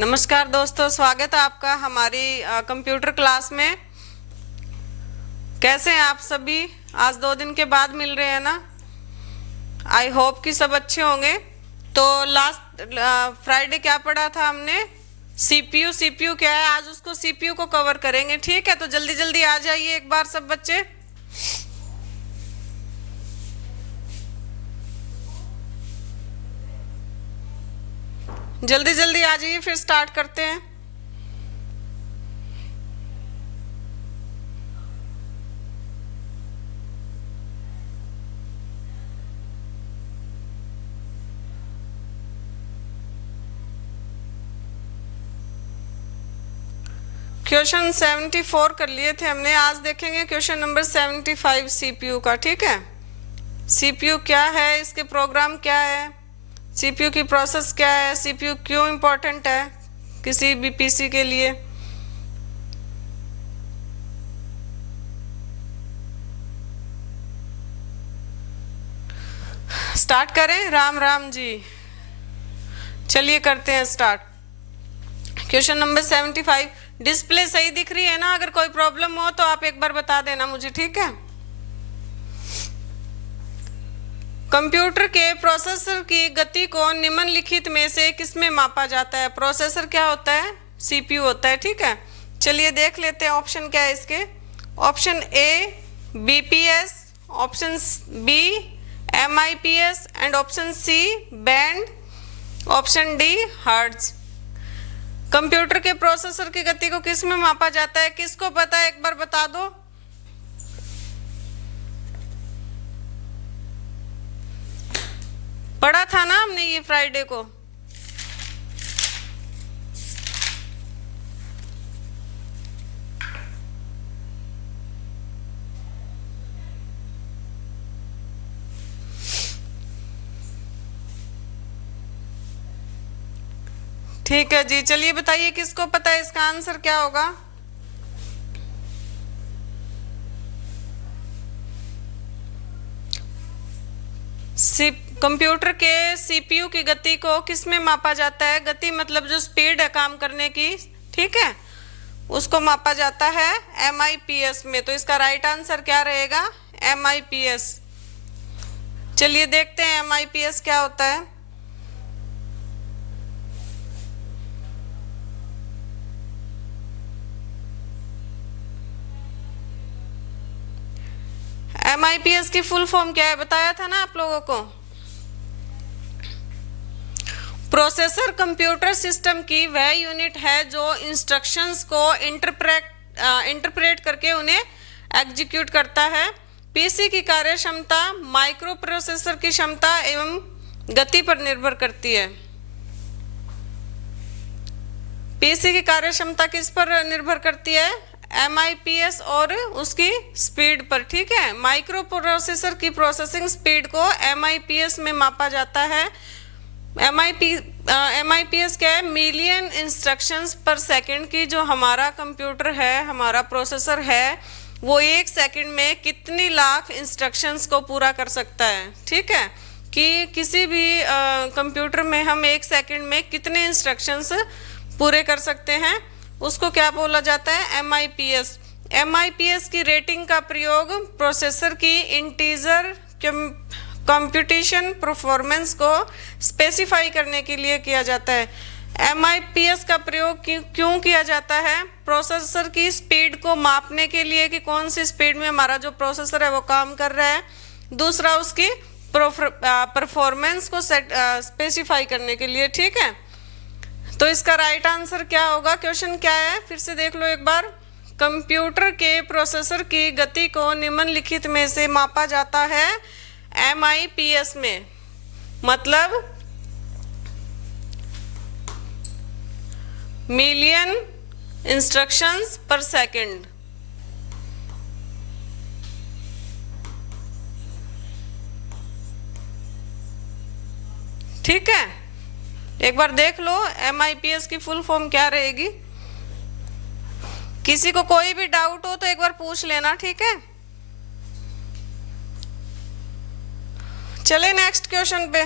नमस्कार दोस्तों, स्वागत है आपका हमारी कंप्यूटर क्लास में। कैसे हैं आप सभी? आज 2 दिन के बाद मिल रहे हैं ना। आई होप कि सब अच्छे होंगे। तो लास्ट फ्राइडे क्या पढ़ा था हमने? सीपीयू क्या है, आज उसको सीपीयू को कवर करेंगे। ठीक है, तो जल्दी जल्दी आ जाइए एक बार सब बच्चे। जल्दी जल्दी आ जाइए, फिर स्टार्ट करते हैं। क्वेश्चन 74 कर लिए थे हमने, आज देखेंगे क्वेश्चन नंबर 75 सीपीयू का। ठीक है, सीपीयू क्या है, इसके प्रोग्राम क्या है, सीपीयू की प्रोसेस क्या है, सीपीयू क्यों इम्पोर्टेंट है किसी भी पीसी के लिए। स्टार्ट करें? राम राम जी। चलिए करते हैं स्टार्ट। Question number 75। डिस्प्ले सही दिख रही है ना? अगर कोई प्रॉब्लम हो तो आप एक बार बता देना मुझे, ठीक है। कंप्यूटर के प्रोसेसर की गति को निम्नलिखित में से किसमें मापा जाता है? प्रोसेसर क्या होता है? सीपीयू होता है। ठीक है, चलिए देख लेते हैं ऑप्शन क्या है इसके। Option A BPS, option B MIPS and option C band, option D hertz. Computer के प्रोसेसर की गति को किस में मापा जाता है? किसको पता है, एक बार बता दो। पढ़ा था ना हमने ये फ्राइडे को। ठीक है जी, चलिए बताइए किसको पता है इसका आंसर क्या होगा। कंप्यूटर के सीपीयू की गति को किस में मापा जाता है? गति मतलब जो स्पीड है काम करने की, ठीक है, उसको मापा जाता है एमआईपीएस में। तो इसका राइट आंसर क्या रहेगा? एमआईपीएस। चलिए देखते हैं एमआईपीएस क्या होता है। एमआईपीएस की फुल फॉर्म क्या है, बताया था ना आप लोगों को। प्रोसेसर कंप्यूटर सिस्टम की वह यूनिट है जो इंस्ट्रक्शंस को इंटरप्रेट करके उन्हें एग्जीक्यूट करता है। पीसी की कार्य क्षमता माइक्रो प्रोसेसर की क्षमता एवं गति पर निर्भर करती है। पीसी की कार्य क्षमता किस पर निर्भर करती है? एमआईपीएस और उसकी स्पीड पर। ठीक है, माइक्रो प्रोसेसर की प्रोसेसिंग स्पीड को एमआईपीएस में मापा जाता है। एमआईपीएस क्या है? मिलियन इंस्ट्रक्शंस पर सेकंड की जो हमारा कंप्यूटर है, हमारा प्रोसेसर है, वो 1 सेकंड में कितनी लाख इंस्ट्रक्शंस को पूरा कर सकता है। ठीक है, कि किसी भी कंप्यूटर में हम 1 सेकंड में कितने इंस्ट्रक्शंस पूरे कर सकते हैं, उसको क्या बोला जाता है? एमआईपीएस। एमआईपीएस की रेटिंग का प्रयोग प्रोसेसर की इंटीजर कंप्यूटेशन परफॉर्मेंस को स्पेसिफाई करने के लिए किया जाता है। एमआईपीएस का प्रयोग क्यों किया जाता है? प्रोसेसर की स्पीड को मापने के लिए कि कौन सी स्पीड में हमारा जो प्रोसेसर है वो काम कर रहा है। दूसरा, उसकी परफॉर्मेंस को स्पेसिफाई करने के लिए। ठीक है, तो इसका राइट आंसर क्या होगा? क्वेश्चन क्या है फिर से देख लो एक बार। कंप्यूटर के प्रोसेसर की गति को निम्नलिखित में से मापा जाता है एमआईपीएस में, मतलब मिलियन इंस्ट्रक्शंस पर सेकंड। ठीक है, एक बार देख लो एमआईपीएस की फुल फॉर्म क्या रहेगी। किसी को कोई भी डाउट हो तो एक बार पूछ लेना, ठीक है। चले नेक्स्ट क्वेश्चन पे।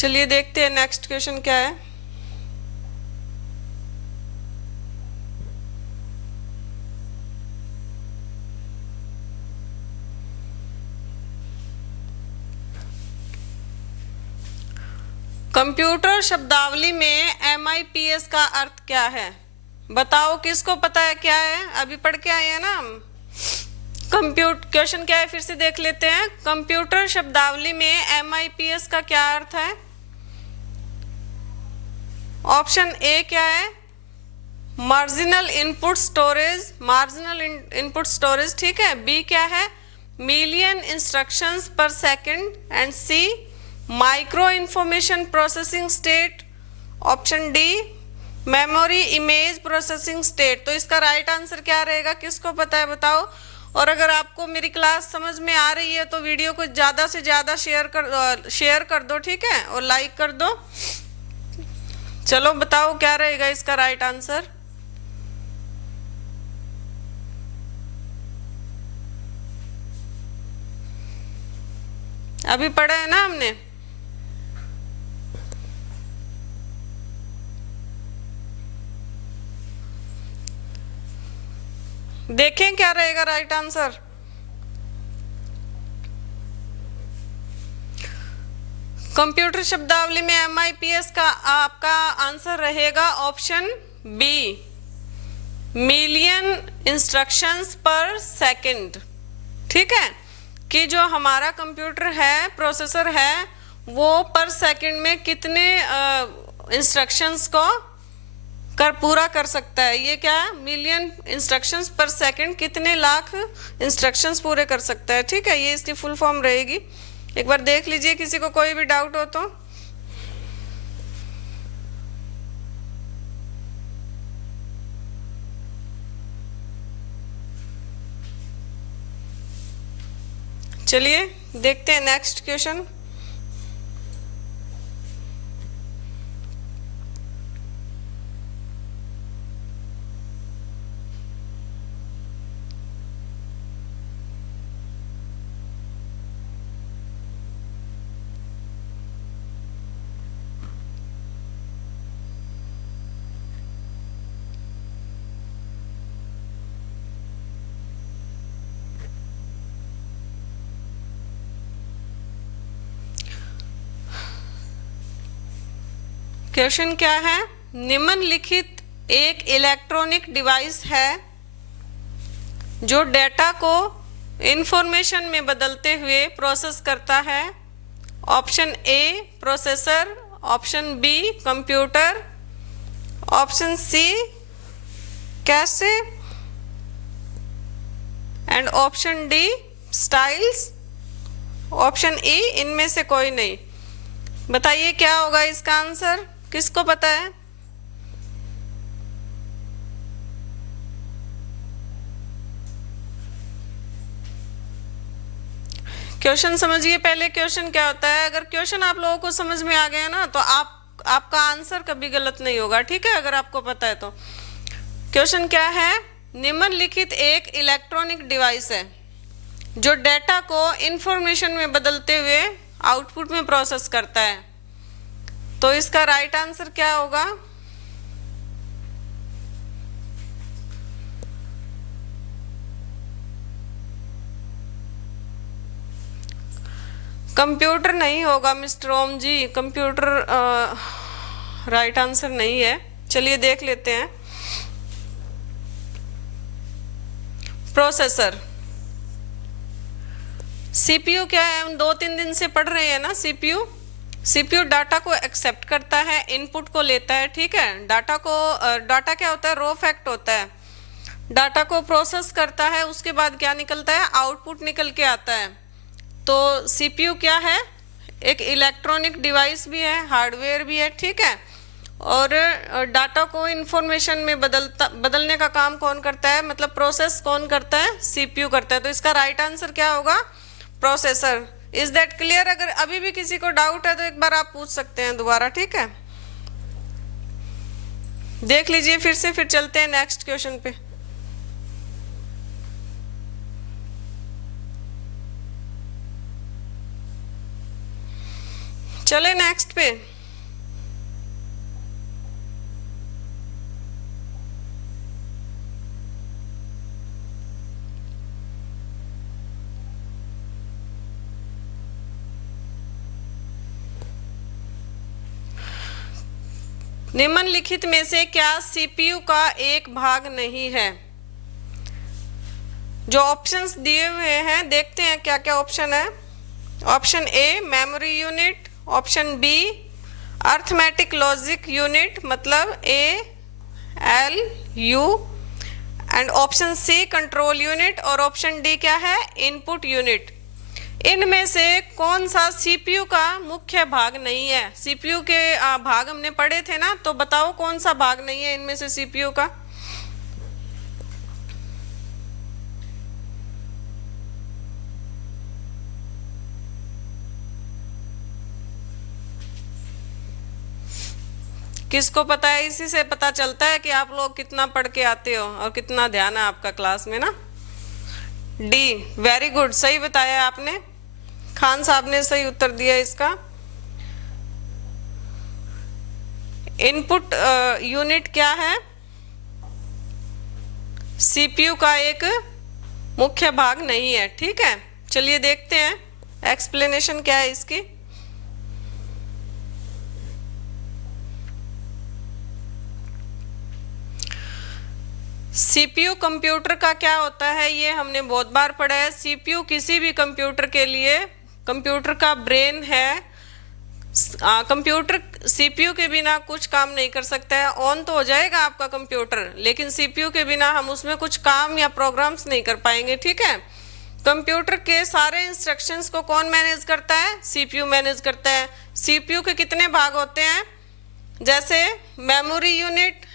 चलिए देखते हैं नेक्स्ट क्वेश्चन क्या है। कंप्यूटर शब्दावली में MIPS का अर्थ क्या है? बताओ, किसको पता है क्या है? अभी पढ़ के आए हैं ना हम। क्वेश्चन क्या है फिर से देख लेते हैं। कंप्यूटर शब्दावली में MIPS का क्या अर्थ है? ऑप्शन ए क्या है? Marginal input storage, marginal input storage, ठीक है। बी क्या है? Million instructions per second. And C micro information processing state. Option D memory image processing state. तो इसका राइट आंसर क्या रहेगा? किसको पता है बताओ। और अगर आपको मेरी क्लास समझ में आ रही है तो वीडियो को ज़्यादा से ज़्यादा शेयर कर दो, ठीक है, और लाइक कर दो। चलो बताओ क्या रहेगा इसका राइट आंसर। अभी पढ़ा है ना हमने। देखें क्या रहेगा राइट आंसर। कंप्यूटर शब्दावली में MIPS का आपका आंसर रहेगा option B, million instructions per second, ठीक है। कि जो हमारा कंप्यूटर है, प्रोसेसर है, वो पर सेकंड में कितने इंस्ट्रक्शंस को पूरा कर सकता है। ये क्या है? मिलियन इंस्ट्रक्शंस पर सेकंड, कितने लाख इंस्ट्रक्शंस पूरे कर सकता है, ठीक है। ये इसकी फुल फॉर्म रहेगी। एक बार देख लीजिए, किसी को कोई भी डाउट हो तो। चलिए देखते हैं नेक्स्ट क्वेश्चन। क्वेश्चन क्या है? निम्नलिखित एक इलेक्ट्रॉनिक डिवाइस है जो डेटा को इंफॉर्मेशन में बदलते हुए प्रोसेस करता है। Option A processor, option B computer, option C कैसे, and option D styles. Option E इनमें से कोई नहीं। बताइए क्या होगा इसका आंसर, किसको पता है? क्वेश्चन समझिए पहले। क्वेश्चन क्या होता है? अगर क्वेश्चन आप लोगों को समझ में आ गया ना तो आपका आंसर कभी गलत नहीं होगा, ठीक है, अगर आपको पता है तो। क्वेश्चन क्या है? निम्नलिखित एक इलेक्ट्रॉनिक डिवाइस है जो डेटा को इंफॉर्मेशन में बदलते हुए आउटपुट में प्रोसेस करता है। तो इसका राइट आंसर क्या होगा? कंप्यूटर नहीं होगा मिस्टर ओम जी, कंप्यूटर राइट आंसर नहीं है। चलिए देख लेते हैं। प्रोसेसर, सीपीयू क्या है? हम 2-3 दिन से पढ़ रहे हैं ना। सीपीयू डाटा को एक्सेप्ट करता है, इनपुट को लेता है, ठीक है। डाटा क्या होता है? रॉ फैक्ट होता है। डाटा को प्रोसेस करता है, उसके बाद क्या निकलता है? आउटपुट निकल के आता है। तो सीपीयू क्या है? एक इलेक्ट्रॉनिक डिवाइस भी है, हार्डवेयर भी है, ठीक है। और डाटा को इंफॉर्मेशन में बदलने का काम कौन करता है, मतलब प्रोसेस कौन करता है? सीपीयू करता है। तो इसका राइट आंसर क्या होगा? प्रोसेसर। Is that clear? अगर अभी भी किसी को डाउट है तो एक बार आप पूछ सकते हैं दोबारा, ठीक है। देख लीजिए फिर से, फिर चलते हैं नेक्स्ट क्वेश्चन पे। चले नेक्स्ट पे। निम्नलिखित में से क्या सीपीयू का एक भाग नहीं है? जो ऑप्शंस दिए हुए हैं देखते हैं क्या क्या ऑप्शन है। Option A memory unit, option B arithmetic logic unit मतलब ALU, and option C control unit, और ऑप्शन डी क्या है? Input unit. इनमें से कौन सा सीपीयू का मुख्य भाग नहीं है? सीपीयू के भाग हमने पढ़े थे ना, तो बताओ कौन सा भाग नहीं है इनमें से सीपीयू का? किसको पता है? इसी से पता चलता है कि आप लोग कितना पढ़ के आते हो और कितना ध्यान है आपका क्लास में ना। डी, वेरी गुड, सही बताया आपने। खान साहब ने सही उत्तर दिया इसका। इनपुट यूनिट क्या है? सीपीयू का एक मुख्य भाग नहीं है। ठीक है, चलिए देखते हैं एक्सप्लेनेशन क्या है इसकी। सीपीयू कंप्यूटर का क्या होता है ये हमने बहुत बार पढ़ा है। सीपीयू किसी भी कंप्यूटर के लिए कंप्यूटर का ब्रेन है। कंप्यूटर सीपीयू के बिना कुछ काम नहीं कर सकता है। ऑन तो हो जाएगा आपका कंप्यूटर, लेकिन सीपीयू के बिना हम उसमें कुछ काम या प्रोग्राम्स नहीं कर पाएंगे। ठीक है, कंप्यूटर के सारे इंस्ट्रक्शंस को कौन मैनेज करता है? सीपीयू मैनेज करता है। सीपीयू के कितने भाग होते हैं? जैसे memory unit,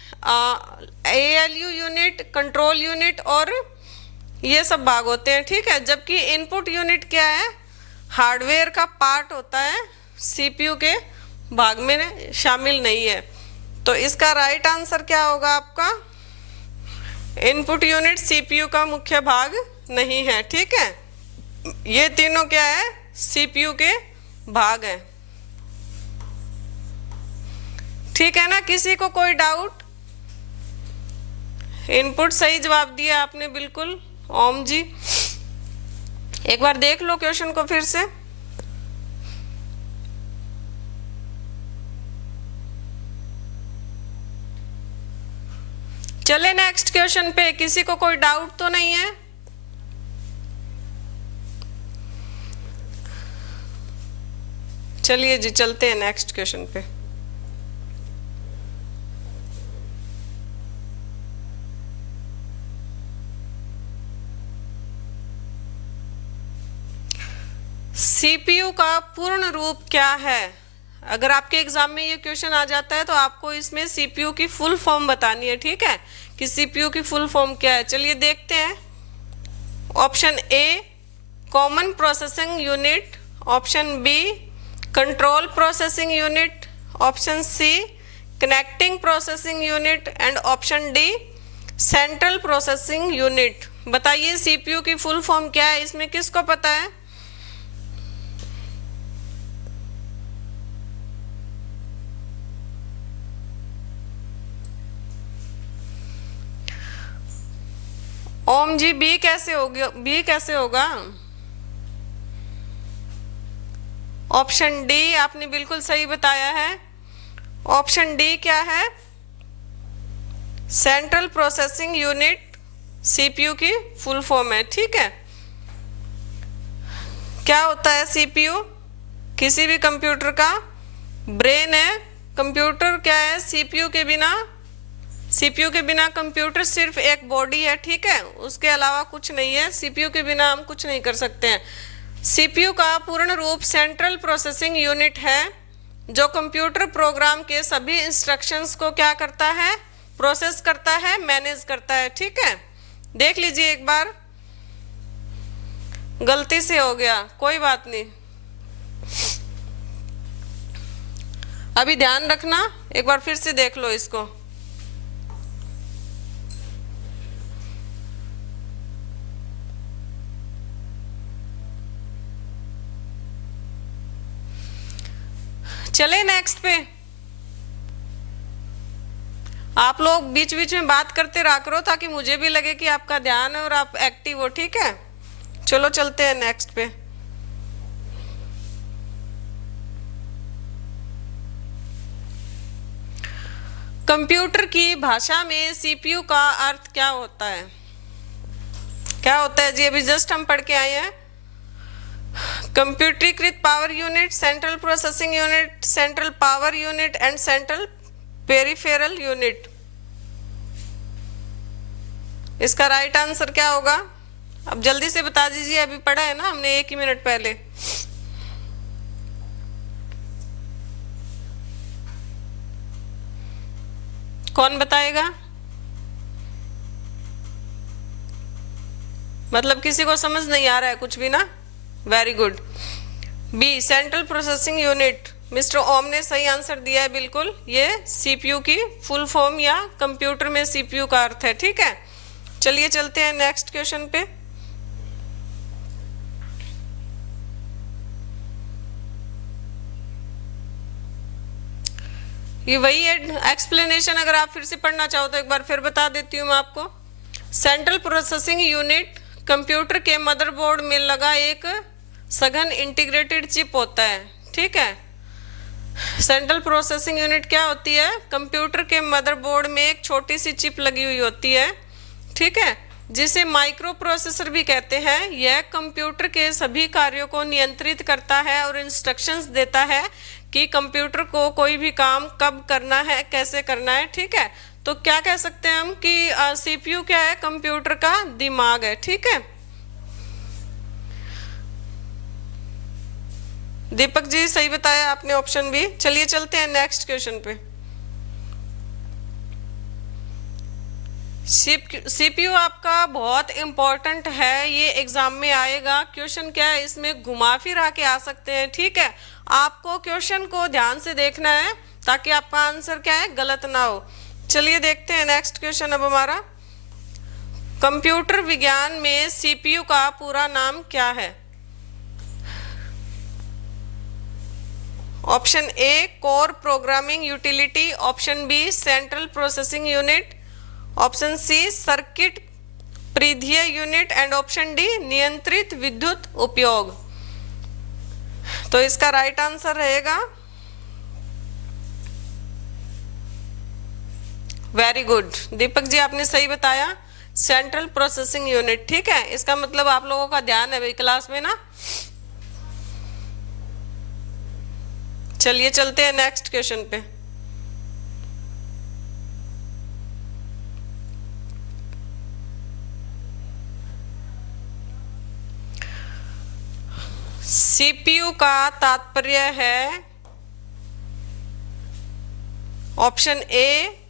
ALU unit, control unit, और ये सब भाग होते हैं। ठीक है, जबकि इनपुट यूनिट क्या है? हार्डवेयर का पार्ट होता है, सीपीयू के भाग में शामिल नहीं है। तो इसका राइट आंसर क्या होगा आपका? इनपुट यूनिट सीपीयू का मुख्य भाग नहीं है। ठीक है, ये तीनों क्या है? सीपीयू के भाग हैं। ठीक है ना, किसी को कोई डाउट? इनपुट सही जवाब दिया आपने बिल्कुल, ओम जी। एक बार देख लो क्वेश्चन को फिर से। चले नेक्स्ट क्वेश्चन पे। किसी को कोई डाउट तो नहीं है? चलिए जी, चलते हैं नेक्स्ट क्वेश्चन पे। सीपीयू का पूर्ण रूप क्या है? अगर आपके एग्जाम में ये क्वेश्चन आ जाता है तो आपको इसमें सीपीयू की फुल फॉर्म बतानी है। ठीक है, कि सीपीयू की फुल फॉर्म क्या है। चलिए देखते हैं। Option A common processing unit, option B control processing unit, option C connecting processing unit, and option D central processing unit. बताइए सीपीयू की फुल फॉर्म क्या है? इसमें किसको पता है? ओम जी, बी कैसे होगा? बी कैसे होगा? ऑप्शन डी आपने बिल्कुल सही बताया है। ऑप्शन डी क्या है? सेंट्रल प्रोसेसिंग यूनिट सीपीयू की फुल फॉर्म है। ठीक है, क्या होता है सीपीयू? किसी भी कंप्यूटर का ब्रेन है। कंप्यूटर क्या है? सीपीयू के बिना कंप्यूटर सिर्फ एक बॉडी है। ठीक है, उसके अलावा कुछ नहीं है। सीपीयू के बिना हम कुछ नहीं कर सकते हैं। सीपीयू का पूर्ण रूप सेंट्रल प्रोसेसिंग यूनिट है, जो कंप्यूटर प्रोग्राम के सभी इंस्ट्रक्शंस को क्या करता है? प्रोसेस करता है, मैनेज करता है। ठीक है, देख लीजिए एक बार। गलती से हो गया, कोई बात नहीं, अभी ध्यान रखना। एक बार फिर से देख लो इसको। चले नेक्स्ट पे। आप लोग बीच बीच में बात करते रहा करो ताकि मुझे भी लगे कि आपका ध्यान है और आप एक्टिव हो, ठीक है। चलो चलते हैं नेक्स्ट पे। कंप्यूटर की भाषा में सीपीयू का अर्थ क्या होता है? क्या होता है जी? अभी जस्ट हम पढ़ के आए हैं। कंप्यूटरीकृत power unit, central processing unit, central power unit and central peripheral unit. इसका राइट आंसर क्या होगा? अब जल्दी से बता दीजिए, अभी पढ़ा है ना हमने 1 ही मिनट पहले। कौन बताएगा? मतलब किसी को समझ नहीं आ रहा है कुछ भी ना? Very good. B, central processing unit. Mister Om ने सही आंसर दिया है, बिल्कुल। ये सीपीयू की फुल फॉर्म या कंप्यूटर में सीपीयू का अर्थ है, ठीक है। चलिए चलते हैं नेक्स्ट क्वेश्चन पे। ये वही है एक्सप्लेनेशन, अगर आप फिर से पढ़ना चाहो तो एक बार फिर बता देती हूँ मैं आपको। सेंट्रल प्रोसेसिंग यूनिट कंप्यूटर के मदरबोर्ड में लगा एक सघन इंटीग्रेटेड चिप होता है, ठीक है। सेंट्रल प्रोसेसिंग यूनिट क्या होती है? कंप्यूटर के मदरबोर्ड में एक छोटी सी चिप लगी हुई होती है, ठीक है, जिसे माइक्रो प्रोसेसर भी कहते हैं। यह कंप्यूटर के सभी कार्यों को नियंत्रित करता है और इंस्ट्रक्शंस देता है कि कंप्यूटर को कोई भी काम कब करना है, कैसे करना है, ठीक है। तो क्या कह सकते हैं हम कि सीपीयू क्या है? कंप्यूटर का दिमाग है, ठीक है। दीपक जी सही बताया आपने, ऑप्शन बी। चलिए चलते हैं नेक्स्ट क्वेश्चन पे। सीपीयू आपका बहुत इंपॉर्टेंट है, ये एग्जाम में आएगा। क्वेश्चन क्या है इसमें? घुमा फिरा के आ सकते हैं, ठीक है। आपको क्वेश्चन को ध्यान से देखना है ताकि आपका आंसर क्या है, गलत ना हो। चलिए देखते हैं नेक्स्ट क्वेश्चन अब हमारा। कंप्यूटर विज्ञान में सीपीयू का पूरा नाम क्या है? Option A core programming utility, option B central processing unit, option C circuit परिधीय यूनिट एंड ऑप्शन डी नियंत्रित विद्युत उपयोग। तो इसका राइट आंसर रहेगा, वेरी गुड दीपक जी आपने सही बताया, सेंट्रल प्रोसेसिंग यूनिट, ठीक है। इसका मतलब आप लोगों का ध्यान है भाई क्लास में ना। चलिए चलते हैं नेक्स्ट क्वेश्चन पे। सीपीयू का तात्पर्य है option A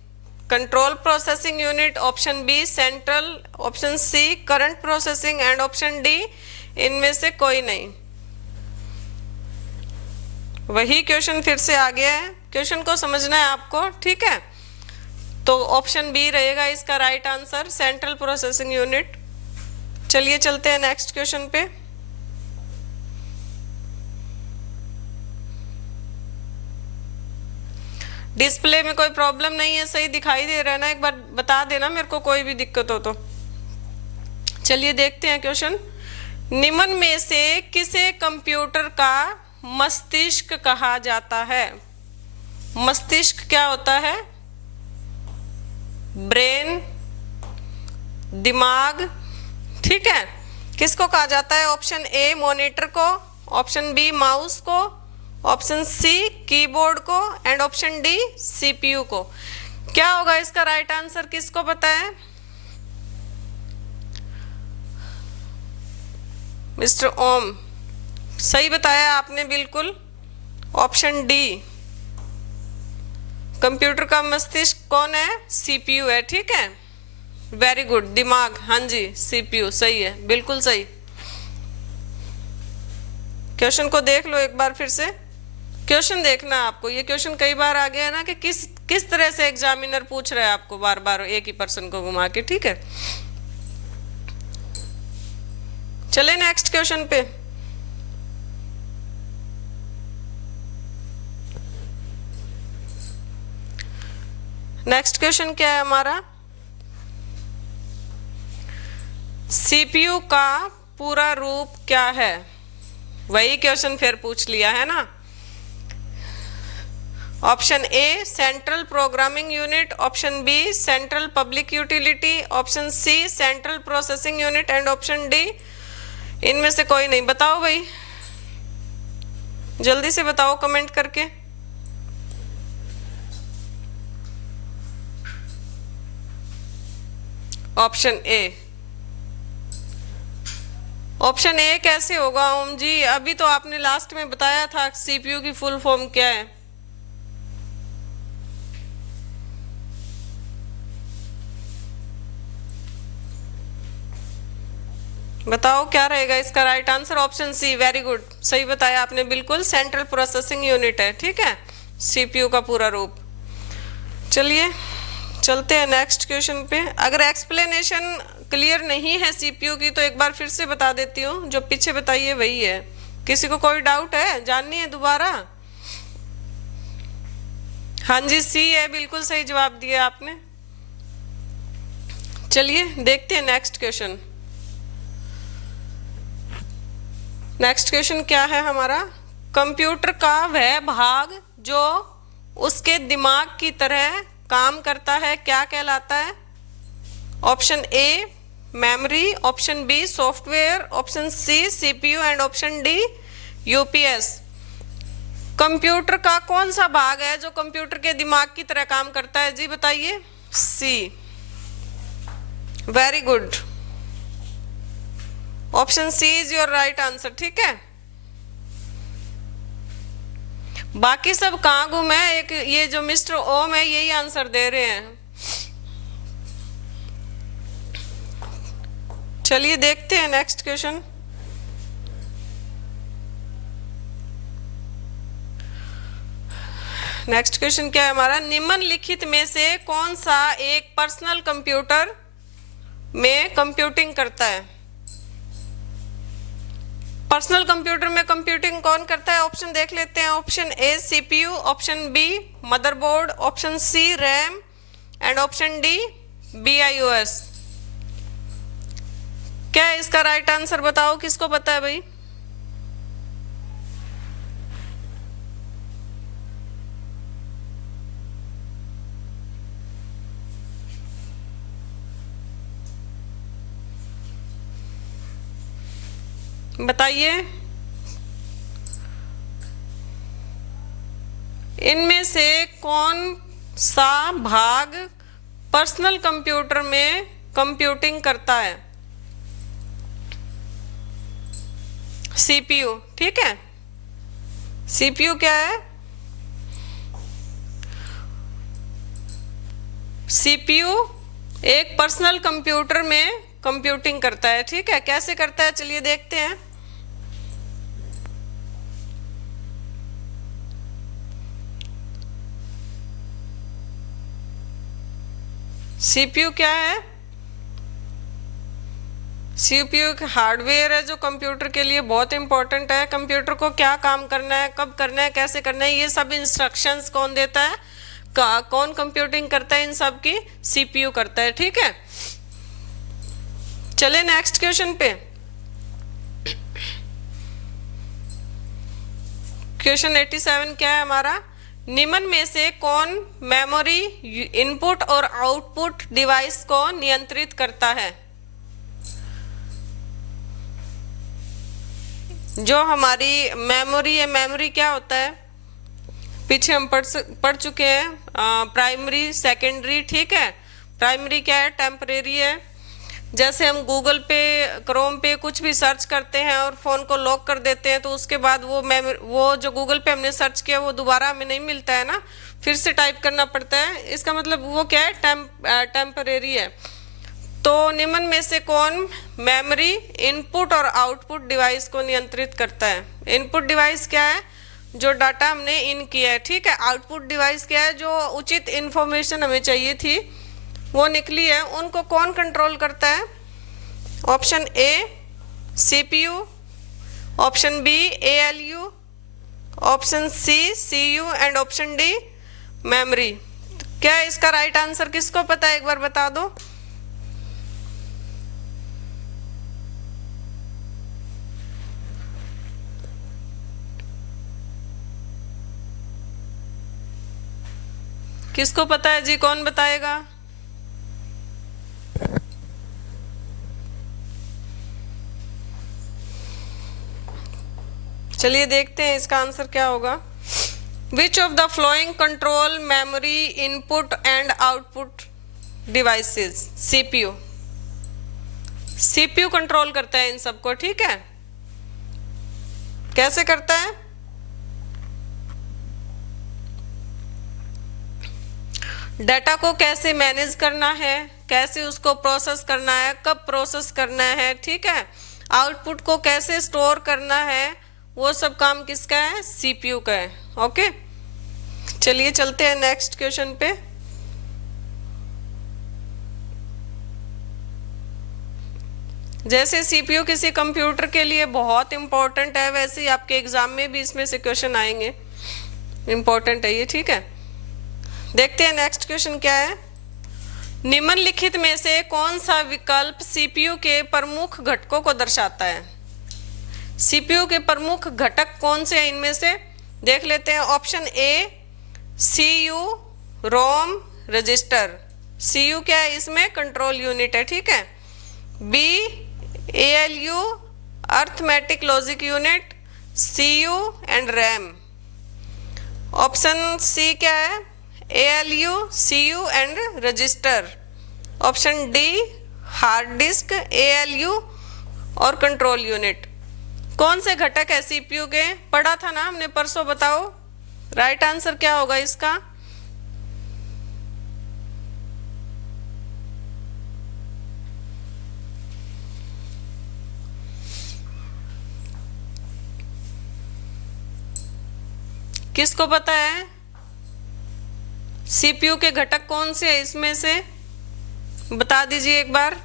control processing unit, option B central, option C current processing and option D इनमें से कोई नहीं। वही क्वेश्चन फिर से आ गया है, क्वेश्चन को समझना है आपको, ठीक है। तो ऑप्शन बी रहेगा इसका right answer, central processing unit. चलिए चलते हैं नेक्स्ट क्वेश्चन पे। डिस्प्ले में कोई प्रॉब्लम नहीं है, सही दिखाई दे रहा है ना? एक बार बता देना मेरे को कोई भी दिक्कत हो तो। चलिए देखते हैं क्वेश्चन। निम्न में से किसे कंप्यूटर का मस्तिष्क कहा जाता है? मस्तिष्क क्या होता है? ब्रेन, दिमाग, ठीक है। किसको कहा जाता है? ऑप्शन ए मॉनिटर को, ऑप्शन बी माउस को, ऑप्शन सी कीबोर्ड को एंड ऑप्शन डी सीपीयू को। क्या होगा इसका राइट आंसर, किसको पता है? मिस्टर ओम सही बताया आपने, बिल्कुल ऑप्शन डी। कंप्यूटर का मस्तिष्क कौन है? सीपीयू है, ठीक है। वेरी गुड, दिमाग, हाँ जी सीपीयू सही है, बिल्कुल सही। क्वेश्चन को देख लो एक बार फिर से। क्वेश्चन देखना आपको, ये क्वेश्चन कई बार आ गया है ना कि किस तरह से एग्जामिनर पूछ रहा है आपको बार बार एक ही पर्सन को घुमा के, ठीक है। चले नेक्स्ट क्वेश्चन पे। नेक्स्ट क्वेश्चन क्या है हमारा, सीपीयू का पूरा रूप क्या है? वही क्वेश्चन फिर पूछ लिया है ना। Option A central programming unit, option B central public utility, option C central processing unit and option D इनमें से कोई नहीं। बताओ भाई, जल्दी से बताओ कमेंट करके। Option A. ऑप्शन ए कैसे होगा ओम जी? अभी तो आपने लास्ट में बताया था सीपीयू की फुल फॉर्म क्या है। बताओ क्या रहेगा इसका right answer? Option C, very good, सही बताया आपने, बिल्कुल सेंट्रल प्रोसेसिंग यूनिट है। ठीक है, सीपीयू का पूरा रूप। चलिए चलते हैं नेक्स्ट क्वेश्चन पे। अगर एक्सप्लेनेशन क्लियर नहीं है सीपीयू की तो एक बार फिर से बता देती हूँ, जो पीछे बताइए वही है। किसी को कोई डाउट है, जाननी है दोबारा? हाँ जी, सी है, बिल्कुल सही जवाब दिया आपने। चलिए देखते हैं नेक्स्ट क्वेश्चन। नेक्स्ट क्वेश्चन क्या है हमारा, कंप्यूटर का वह भाग जो उसके दिमाग की तरह काम करता है क्या कहलाता है? Option A memory, option B software, option C CPU and option D UPS. Computer का कौन सा भाग है जो कंप्यूटर के दिमाग की तरह काम करता है? जी बताइए। C, very good, option C is your right answer. ठीक है, बाकी सब कहाँ गुम है? एक ये जो मिस्टर ओम है यही आंसर दे रहे हैं। चलिए देखते हैं नेक्स्ट क्वेश्चन। नेक्स्ट क्वेश्चन क्या है हमारा, निम्नलिखित में से कौन सा एक पर्सनल कंप्यूटर में कंप्यूटिंग करता है? पर्सनल कंप्यूटर में कंप्यूटिंग कौन करता है? ऑप्शन देख लेते हैं। Option A CPU, option B motherboard, option C RAM and option D BIOS. क्या है इसका राइट आंसर? बताओ, किसको पता है भाई? बताइए, इनमें से कौन सा भाग पर्सनल कंप्यूटर में कंप्यूटिंग करता है? सीपीयू। ठीक है, सीपीयू क्या है? सीपीयू एक पर्सनल कंप्यूटर में कंप्यूटिंग करता है। ठीक है, कैसे करता है चलिए देखते हैं। सीपीयू क्या है? सीपीयू एक हार्डवेयर है जो कंप्यूटर के लिए बहुत इंपॉर्टेंट है। कंप्यूटर को क्या काम करना है, कब करना है, कैसे करना है, ये सब इंस्ट्रक्शंस कौन देता है, कौन कंप्यूटिंग करता है, इन सब की सीपीयू करता है। ठीक है, चले नेक्स्ट क्वेश्चन पे। क्वेश्चन 87 क्या है हमारा, निम्न में से कौन मेमोरी इनपुट और आउटपुट डिवाइस को नियंत्रित करता है? जो हमारी मेमोरी है, मेमोरी क्या होता है पीछे हम पढ़ चुके हैं, प्राइमरी सेकेंडरी। ठीक है, प्राइमरी क्या है? टेम्परेरी है। जैसे हम गूगल पे, क्रोम पे कुछ भी सर्च करते हैं और फ़ोन को लॉक कर देते हैं तो उसके बाद वो जो गूगल पे हमने सर्च किया वो दोबारा हमें नहीं मिलता है ना, फिर से टाइप करना पड़ता है। इसका मतलब वो क्या है? टेम्परेरी है। तो निम्न में से कौन मेमोरी इनपुट और आउटपुट डिवाइस को नियंत्रित करता है? इनपुट डिवाइस क्या है? जो डाटा हमने इन किया है। ठीक है, आउटपुट डिवाइस क्या है? जो उचित इंफॉर्मेशन हमें चाहिए थी वो निकली है, उनको कौन कंट्रोल करता है? Option A CPU, option B ALU, option C CU and option D memory. क्या है इसका राइट आंसर? किसको पता है, एक बार बता दो। किसको पता है जी, कौन बताएगा? चलिए देखते हैं इसका आंसर क्या होगा। Which of the following control memory input and output devices? CPU। CPU control करता है इन सबको, ठीक है। कैसे करता है? डाटा को कैसे मैनेज करना है, कैसे उसको प्रोसेस करना है, कब प्रोसेस करना है, ठीक है। आउटपुट को कैसे स्टोर करना है, वो सब काम किसका है? सीपीयू का है। ओके, चलिए चलते हैं नेक्स्ट क्वेश्चन पे। जैसे सीपीयू किसी कंप्यूटर के लिए बहुत इंपॉर्टेंट है, वैसे ही आपके एग्जाम में भी इसमें से क्वेश्चन आएंगे, इंपॉर्टेंट है ये, ठीक है। देखते हैं नेक्स्ट क्वेश्चन क्या है। निम्नलिखित में से कौन सा विकल्प सीपीयू के प्रमुख घटकों को दर्शाता है? सीपीयू के प्रमुख घटक कौन से हैं इनमें से? देख लेते हैं। Option A CU, ROM, register. CU क्या है इसमें? कंट्रोल यूनिट है, ठीक है। B ALU, arithmetic logic unit. CU and RAM. Option C क्या है? ALU, CU and register. Option D hard disk, ALU और कंट्रोल यूनिट। कौन से घटक है सीपीयू के? पढ़ा था ना हमने परसों, बताओ राइट आंसर क्या होगा इसका? किसको पता है सीपीयू के घटक कौन से है इसमें से? बता दीजिए एक बार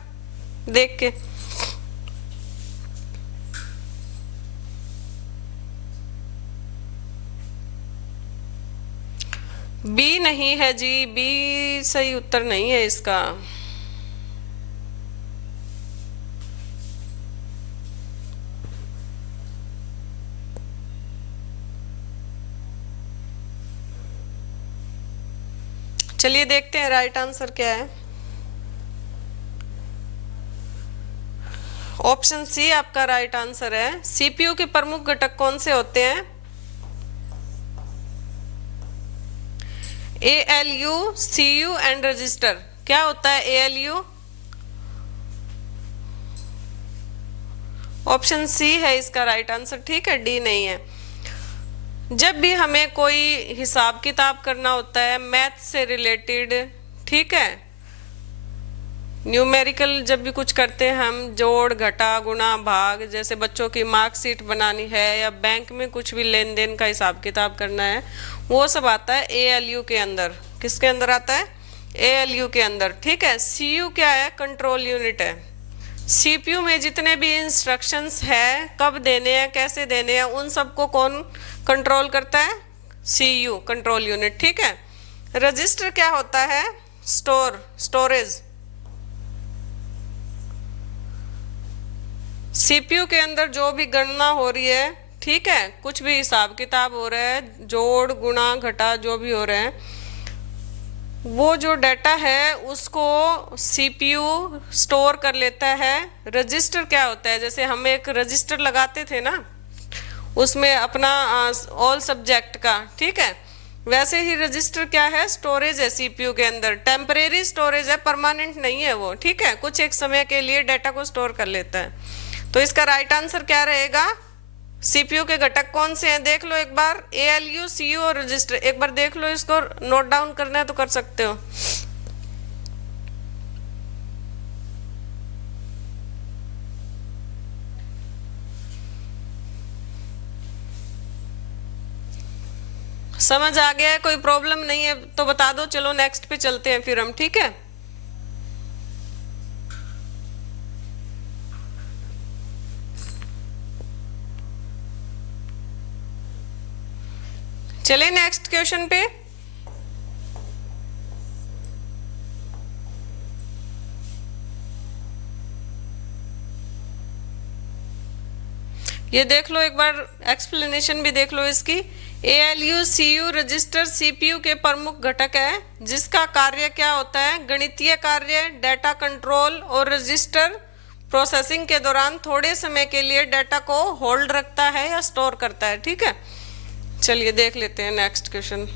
देख के। बी नहीं है जी, बी सही उत्तर नहीं है इसका। चलिए देखते हैं राइट आंसर क्या है। ऑप्शन सी आपका राइट आंसर है। सीपीयू के प्रमुख घटक कौन से होते हैं? ALU, CU and register. क्या होता है एएलयू? ऑप्शन सी है इसका राइट आंसर, ठीक है, डी नहीं है। जब भी हमें कोई हिसाब किताब करना होता है मैथ से रिलेटेड, ठीक है, न्यूमेरिकल जब भी कुछ करते हैं हम, जोड़ घटा गुणा भाग, जैसे बच्चों की मार्कशीट बनानी है या बैंक में कुछ भी लेन देन का हिसाब किताब करना है, वो सब आता है एएलयू के अंदर। किसके अंदर आता है? एएलयू के अंदर, ठीक है। सीयू क्या है? कंट्रोल यूनिट है। सीपीयू में जितने भी इंस्ट्रक्शंस है, कब देने हैं, कैसे देने हैं, उन सबको कौन कंट्रोल करता है? सीयू, कंट्रोल यूनिट, ठीक है। रजिस्टर क्या होता है? स्टोरेज। सीपीयू के अंदर जो भी गणना हो रही है, ठीक है, कुछ भी हिसाब किताब हो रहा है, जोड़ गुणा घटा जो भी हो रहे हैं, वो जो डाटा है उसको सीपीयू स्टोर कर लेता है। रजिस्टर क्या होता है? जैसे हम एक रजिस्टर लगाते थे ना, उसमें अपना ऑल सब्जेक्ट का, ठीक है, वैसे ही रजिस्टर क्या है? स्टोरेज है सीपीयू के अंदर। टेम्परेरी स्टोरेज है, परमानेंट नहीं है वो, ठीक है, कुछ एक समय के लिए डाटा को स्टोर कर लेता है। तो इसका राइट आंसर क्या रहेगा? सीपीयू के घटक कौन से हैं देख लो एक बार। एएलयू, सीयू और रजिस्टर। एक बार देख लो, इसको नोट डाउन करना है तो कर सकते हो। समझ आ गया है? कोई प्रॉब्लम नहीं है तो बता दो। चलो नेक्स्ट पे चलते हैं फिर हम, ठीक है। चले नेक्स्ट क्वेश्चन पे। ये देख लो एक बार, एक्सप्लेनेशन भी देख लो इसकी। ALU CU रजिस्टर CPU के प्रमुख घटक है, जिसका कार्य क्या होता है, गणितीय कार्य, डेटा कंट्रोल और रजिस्टर प्रोसेसिंग के दौरान थोड़े समय के लिए डेटा को होल्ड रखता है या स्टोर करता है। ठीक है, चलिए देख लेते हैं नेक्स्ट क्वेश्चन।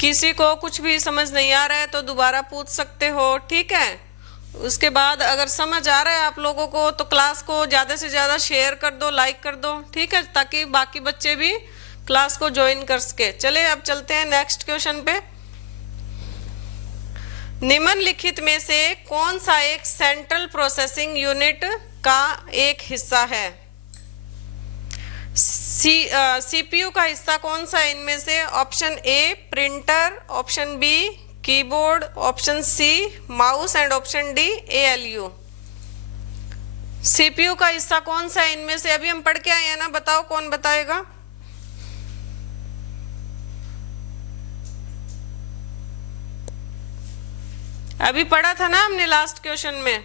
किसी को कुछ भी समझ नहीं आ रहा है तो दोबारा पूछ सकते हो। ठीक है, उसके बाद अगर समझ आ रहा है आप लोगों को तो क्लास को ज़्यादा से ज़्यादा शेयर कर दो, लाइक कर दो। ठीक है, ताकि बाकी बच्चे भी क्लास को ज्वाइन कर सके। चले अब चलते हैं नेक्स्ट क्वेश्चन पे। निम्नलिखित में से कौन सा एक सेंट्रल प्रोसेसिंग यूनिट का एक हिस्सा है? CPU का हिस्सा कौन सा है इनमें से? Option A printer, option B keyboard, option C mouse and option D ALU। CPU का हिस्सा कौन सा है इनमें से? अभी हम पढ़ के आए हैं ना, बताओ कौन बताएगा? अभी पढ़ा था ना हमने लास्ट क्वेश्चन में,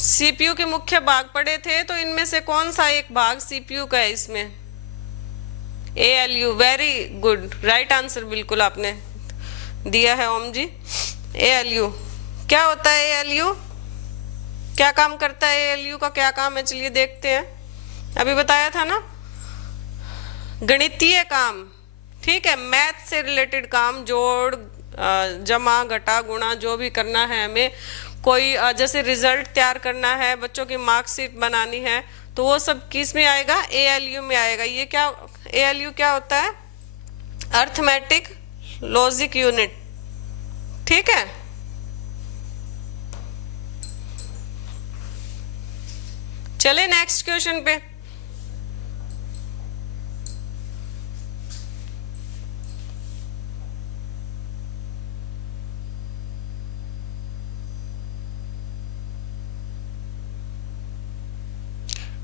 CPU के मुख्य भाग पढ़े थे, तो इनमें से कौन सा एक भाग CPU का है इसमें? ALU। Very good, right answer बिल्कुल आपने दिया है ओम जी। ALU क्या होता है? ALU क्या काम करता है? ALU का क्या काम है? चलिए देखते हैं। अभी बताया था ना, गणितीय काम। ठीक है, मैथ से रिलेटेड काम, जोड़ जमा घटा गुणा जो भी करना है हमें, कोई जैसे रिजल्ट तैयार करना है, बच्चों की मार्कशीट बनानी है, तो वो सब किस में आएगा? ALU में आएगा। ये क्या ALU क्या होता है? Arithmetic logic unit. ठीक है, चले नेक्स्ट क्वेश्चन पे।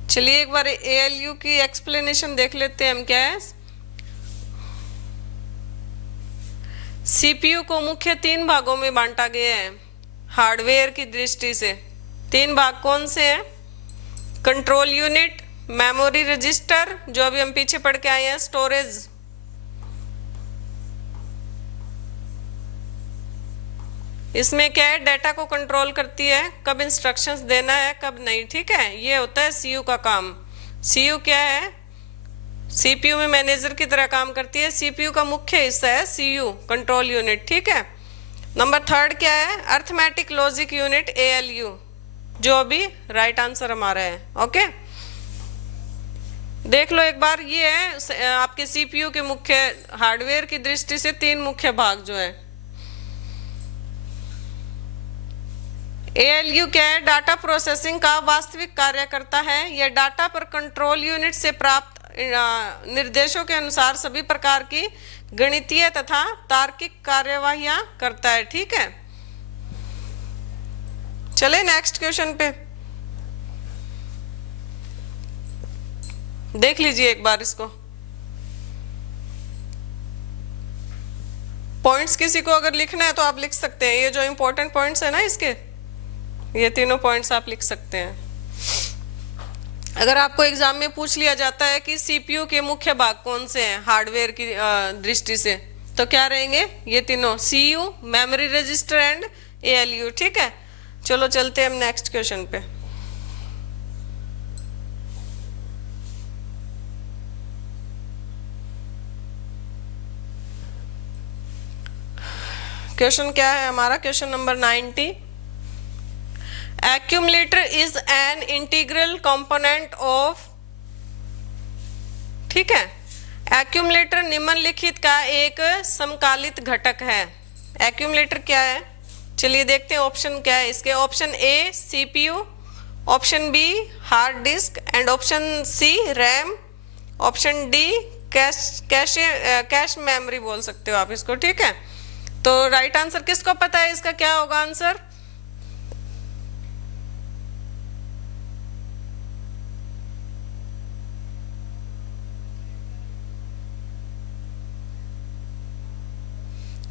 चलिए एक बार ALU की एक्सप्लेनेशन देख लेते हैं हम क्या है। CPU को मुख्य 3 भागों में बांटा गया है हार्डवेयर की दृष्टि से। 3 भाग कौन से हैं? कंट्रोल यूनिट, मेमोरी रजिस्टर, जो अभी हम पीछे पढ़ के आए हैं, स्टोरेज। इसमें क्या है? डाटा को कंट्रोल करती है, कब इंस्ट्रक्शंस देना है कब नहीं। ठीक है, ये होता है CPU का काम। CPU क्या है? CPU में मैनेजर की तरह काम करती है। CPU का मुख्य हिस्सा है CU कंट्रोल यूनिट। ठीक है, नंबर 3 क्या है? अर्थमेटिक लॉजिक यूनिट ALU, जो अभी राइट आंसर हमारा है। ओके, देख लो एक बार, ये है आपके CPU के मुख्य हार्डवेयर की दृष्टि से 3 मुख्य भाग जो है। ALU क्या है? डाटा प्रोसेसिंग का वास्तविक कार्य करता है। यह डाटा पर कंट्रोल यूनिट से प्राप्त निर्देशों के अनुसार सभी प्रकार की गणितीय तथा तार्किक कार्यवाहियां करता है। ठीक है, चले नेक्स्ट क्वेश्चन पे। देख लीजिए एक बार इसको। पॉइंट्स किसी को अगर लिखना है तो आप लिख सकते हैं। ये जो इंपॉर्टेंट पॉइंट्स है ना इसके, ये तीनों पॉइंट्स आप लिख सकते हैं। अगर आपको एग्जाम में पूछ लिया जाता है कि CPU के मुख्य भाग कौन से हैं हार्डवेयर की दृष्टि से, तो क्या रहेंगे? ये तीनों, CU, memory register and ALU। ठीक है, चलो चलते हैं हम नेक्स्ट क्वेश्चन पे। क्वेश्चन क्या है हमारा? Question number 90। Accumulator is an integral component of. ठीक है, एक्यूमुलेटर निम्नलिखित का एक समकालित घटक है। एक्यूमुलेटर क्या है? चलिए देखते हैं ऑप्शन क्या है इसके। Option A CPU, option B hard disk and option C RAM, option D cache memory बोल सकते हो आप इसको। ठीक है, तो राइट आंसर किसको पता है इसका क्या होगा आंसर?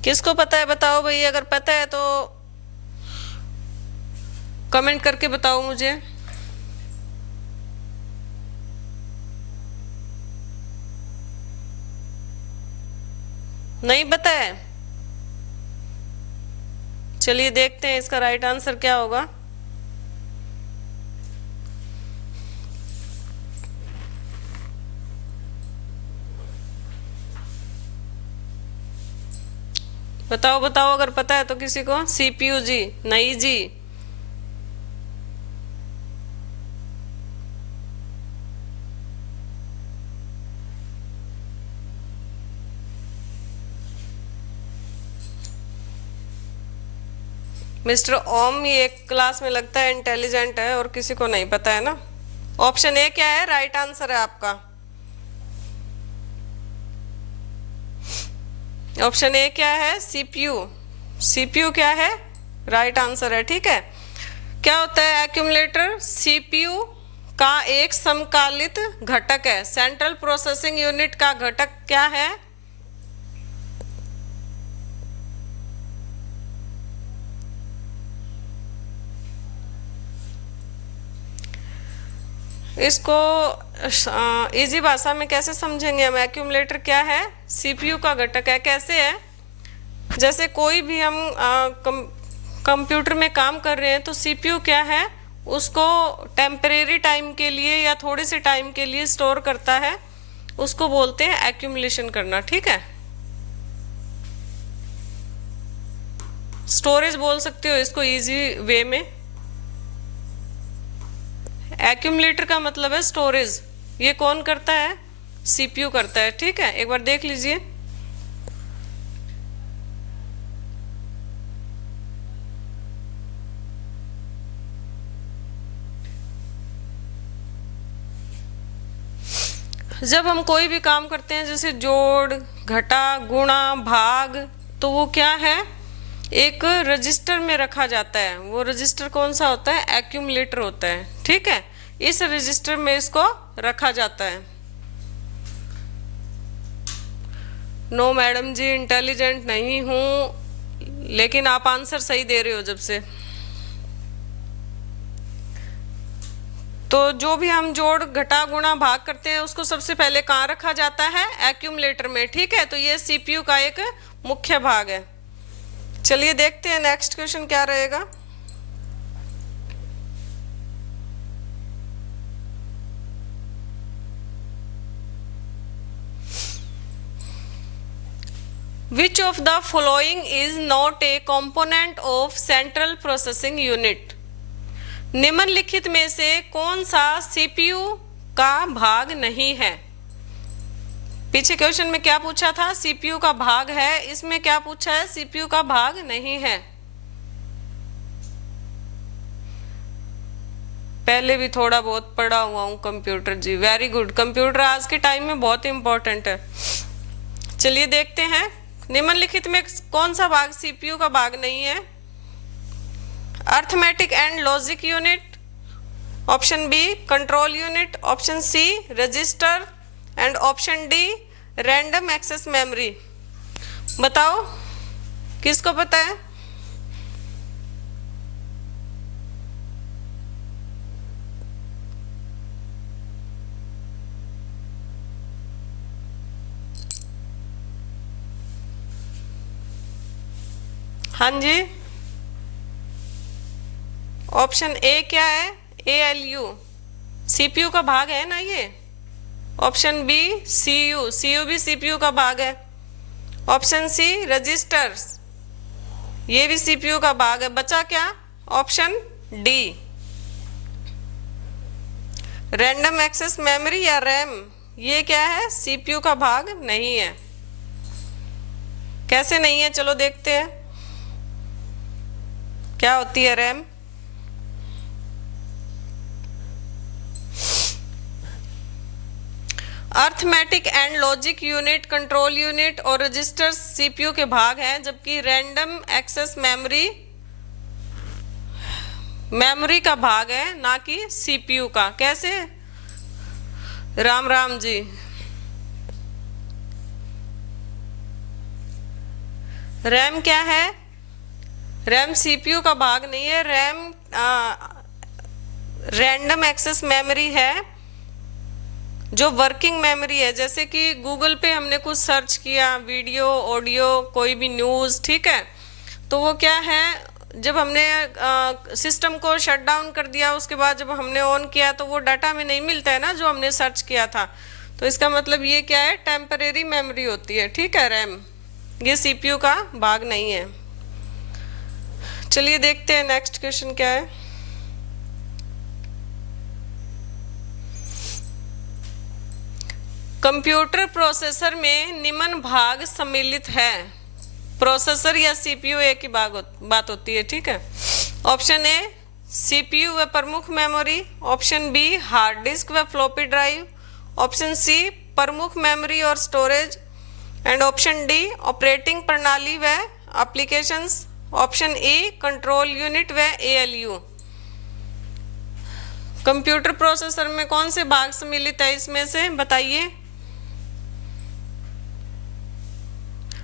किसको पता है बताओ भाई, अगर पता है तो कमेंट करके बताओ मुझे। नहीं पता है? चलिए देखते हैं इसका राइट आंसर क्या होगा। बताओ बताओ अगर पता है तो किसी को। सीपीयू जी? नहीं जी। मिस्टर ओम ये क्लास में लगता है इंटेलिजेंट है और किसी को नहीं पता है ना। ऑप्शन ए क्या है, राइट आंसर है आपका? ऑप्शन ए क्या है? सीपीयू। सीपीयू क्या है? राइट आंसर है, ठीक है। क्या होता है एक्यूमुलेटर? सीपीयू का एक समकालित घटक है। सेंट्रल प्रोसेसिंग यूनिट का घटक क्या है? इसको इजी भाषा में कैसे समझेंगे हम? एक्यूमुलेटर क्या है? सीपीयू का घटक है। कैसे है? जैसे कोई भी हम कंप्यूटर में काम कर रहे हैं तो सीपीयू क्या है, उसको टेम्परेरी टाइम के लिए या थोड़े से टाइम के लिए स्टोर करता है, उसको बोलते हैं एक्यूमुलेशन करना, ठीक है। स्टोरेज बोल सकते हो इसको इजी वे में। एक्यूमुलेटर का मतलब है स्टोरेज। ये कौन करता है? सीपीयू करता है, ठीक है। एक बार देख लीजिए। जब हम कोई भी काम करते हैं जैसे जोड़, घटा, गुणा, भाग, तो वो क्या है, एक रजिस्टर में रखा जाता है। वो रजिस्टर कौन सा होता है? एक्यूमुलेटर होता है, ठीक है। इस रजिस्टर में इसको रखा जाता है। नो मैडम जी, इंटेलिजेंट नहीं हूं, लेकिन आप आंसर सही दे रहे हो जब से। तो जो भी हम जोड़, घटा, गुणा, भाग करते हैं उसको सबसे पहले कहाँ रखा जाता है? एक्यूमुलेटर में, ठीक है। तो ये सीपीयू का एक मुख्य भाग है। चलिए देखते हैं नेक्स्ट क्वेश्चन क्या रहेगा। Which of the following is not a component of central processing unit? निम्नलिखित में से कौन सा सीपीयू का भाग नहीं है? पीछे क्वेश्चन में क्या पूछा था? सीपीयू का भाग है। इसमें क्या पूछा है? सीपीयू का भाग नहीं है। पहले भी थोड़ा बहुत पढ़ा हुआ हूं कंप्यूटर जी। Very good. कंप्यूटर आज के टाइम में बहुत इंपॉर्टेंट है। चलिए देखते हैं निम्नलिखित में कौन सा भाग सीपीयू का भाग नहीं है। Arithmetic and logic unit, option B control unit, option C register and option D random access memory. बताओ किसको पता है? हाँ जी, ऑप्शन ए क्या है? ALU सीपीयू का भाग है ना ये। ऑप्शन बी CU, CU भी सीपीयू का भाग है। ऑप्शन सी रजिस्टर्स, ये भी सीपीयू का भाग है। बचा क्या? Option D random access memory या रैम, ये क्या है? सीपीयू का भाग नहीं है। कैसे नहीं है? चलो देखते हैं क्या होती है RAM. Arithmetic and logic unit, control unit और रजिस्टर्स सीपीयू के भाग हैं, जबकि रैंडम एक्सेस मेमोरी मेमोरी का भाग है, ना कि सीपीयू का। कैसे? राम राम जी। रैम क्या है? रैम सीपीयू का भाग नहीं है। रैम रैंडम एक्सेस मेमोरी है, जो वर्किंग मेमोरी है। जैसे कि गूगल पे हमने कुछ सर्च किया, वीडियो, ऑडियो, कोई भी न्यूज़, ठीक है, तो वो क्या है, जब हमने सिस्टम को शट डाउन कर दिया, उसके बाद जब हमने ऑन किया तो वो डाटा में नहीं मिलता है ना जो हमने सर्च किया था। तो इसका मतलब ये क्या है, टेम्परेरी मेमोरी होती है, ठीक है, रैम। ये सीपीयू का भाग नहीं है। चलिए देखते हैं नेक्स्ट क्वेश्चन क्या है। कंप्यूटर प्रोसेसर में निम्न भाग सम्मिलित है। प्रोसेसर या सीपीयू एक ही बात होती है, ठीक है। ऑप्शन ए सीपीयू व प्रमुख memory, option B hard disk व फ्लॉपी ड्राइव, ऑप्शन सी प्रमुख मेमोरी और storage, and option D operating प्रणाली व applications, option A control unit व एएलयू। कंप्यूटर प्रोसेसर में कौन से भाग सम्मिलित है इसमें से, बताइए।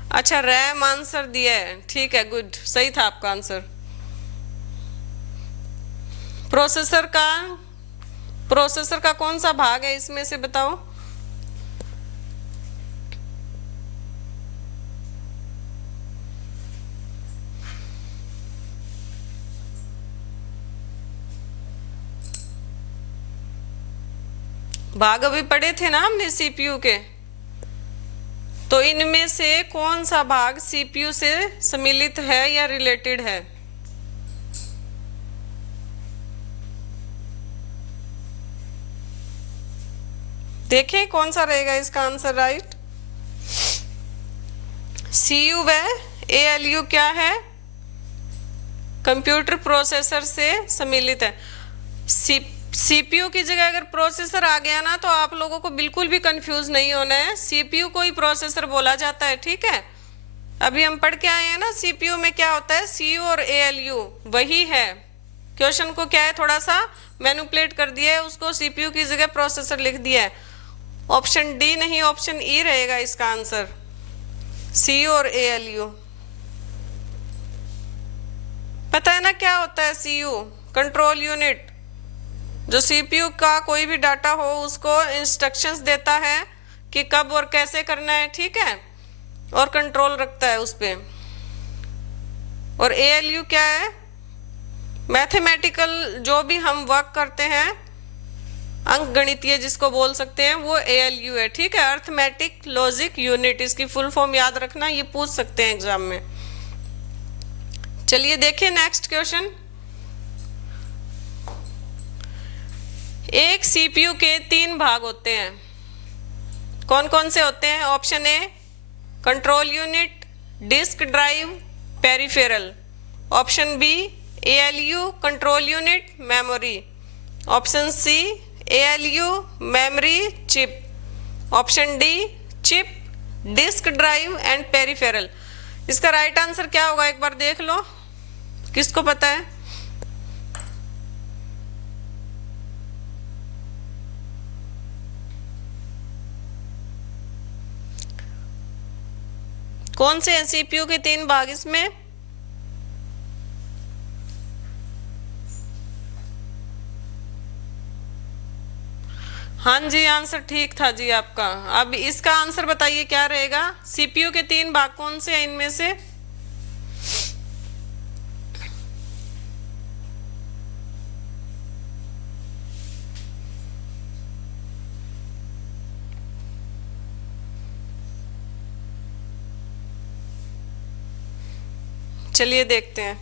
अच्छा, रैम आंसर दिया है, ठीक है, गुड, सही था आपका आंसर। प्रोसेसर का कौन सा भाग है इसमें से, बताओ। भाग अभी पढ़े थे ना हमने सीपीयू के, तो इनमें से कौन सा भाग सीपीयू से सम्मिलित है या रिलेटेड है? देखें कौन सा रहेगा इसका आंसर राइट। सीयू व एएलयू क्या है, कंप्यूटर प्रोसेसर से सम्मिलित है। सीपीयू की जगह अगर प्रोसेसर आ गया ना तो आप लोगों को बिल्कुल भी कंफ्यूज नहीं होना है, सीपीयू को ही प्रोसेसर बोला जाता है, ठीक है। अभी हम पढ़ के आए हैं ना सीपीयू में क्या होता है, सीयू और एएलयू वही है। क्वेश्चन को क्या है, थोड़ा सा मैनिपुलेट कर दिया है, उसको सीपीयू की जगह प्रोसेसर लिख दिया है। ऑप्शन डी नहीं, ऑप्शन ई रहेगा इसका आंसर, सीयू और एएलयू। पता है ना क्या होता है सीयू, कंट्रोल यूनिट, जो सीपीयू का कोई भी डाटा हो उसको इंस्ट्रक्शंस देता है कि कब और कैसे करना है, ठीक है, और कंट्रोल रखता है उस पे। और एएलयू क्या है, मैथमेटिकल जो भी हम वर्क करते हैं, अंक गणितीय जिसको बोल सकते हैं, वो एएलयू है, ठीक है, अर्थमेटिक लॉजिक यूनिट। इसकी फुल फॉर्म याद रखना, ये पूछ सकते हैं एग्जाम में। चलिए देखिए नेक्स्ट क्वेश्चन। एक सीपीयू के 3 भाग होते हैं, कौन कौन से होते हैं? Option A control unit, disk drive, peripheral, option B ALU control unit memory, option C ALU memory chip, option D chip, disk drive and peripheral. इसका राइट आंसर क्या होगा, एक बार देख लो, किसको पता है? कौन से सीपीयू के 3 भाग इसमें? हाँ जी, आंसर ठीक था जी आपका। अब इसका आंसर बताइए क्या रहेगा, सीपीयू के 3 भाग कौन से हैं इनमें से? चलिए देखते हैं।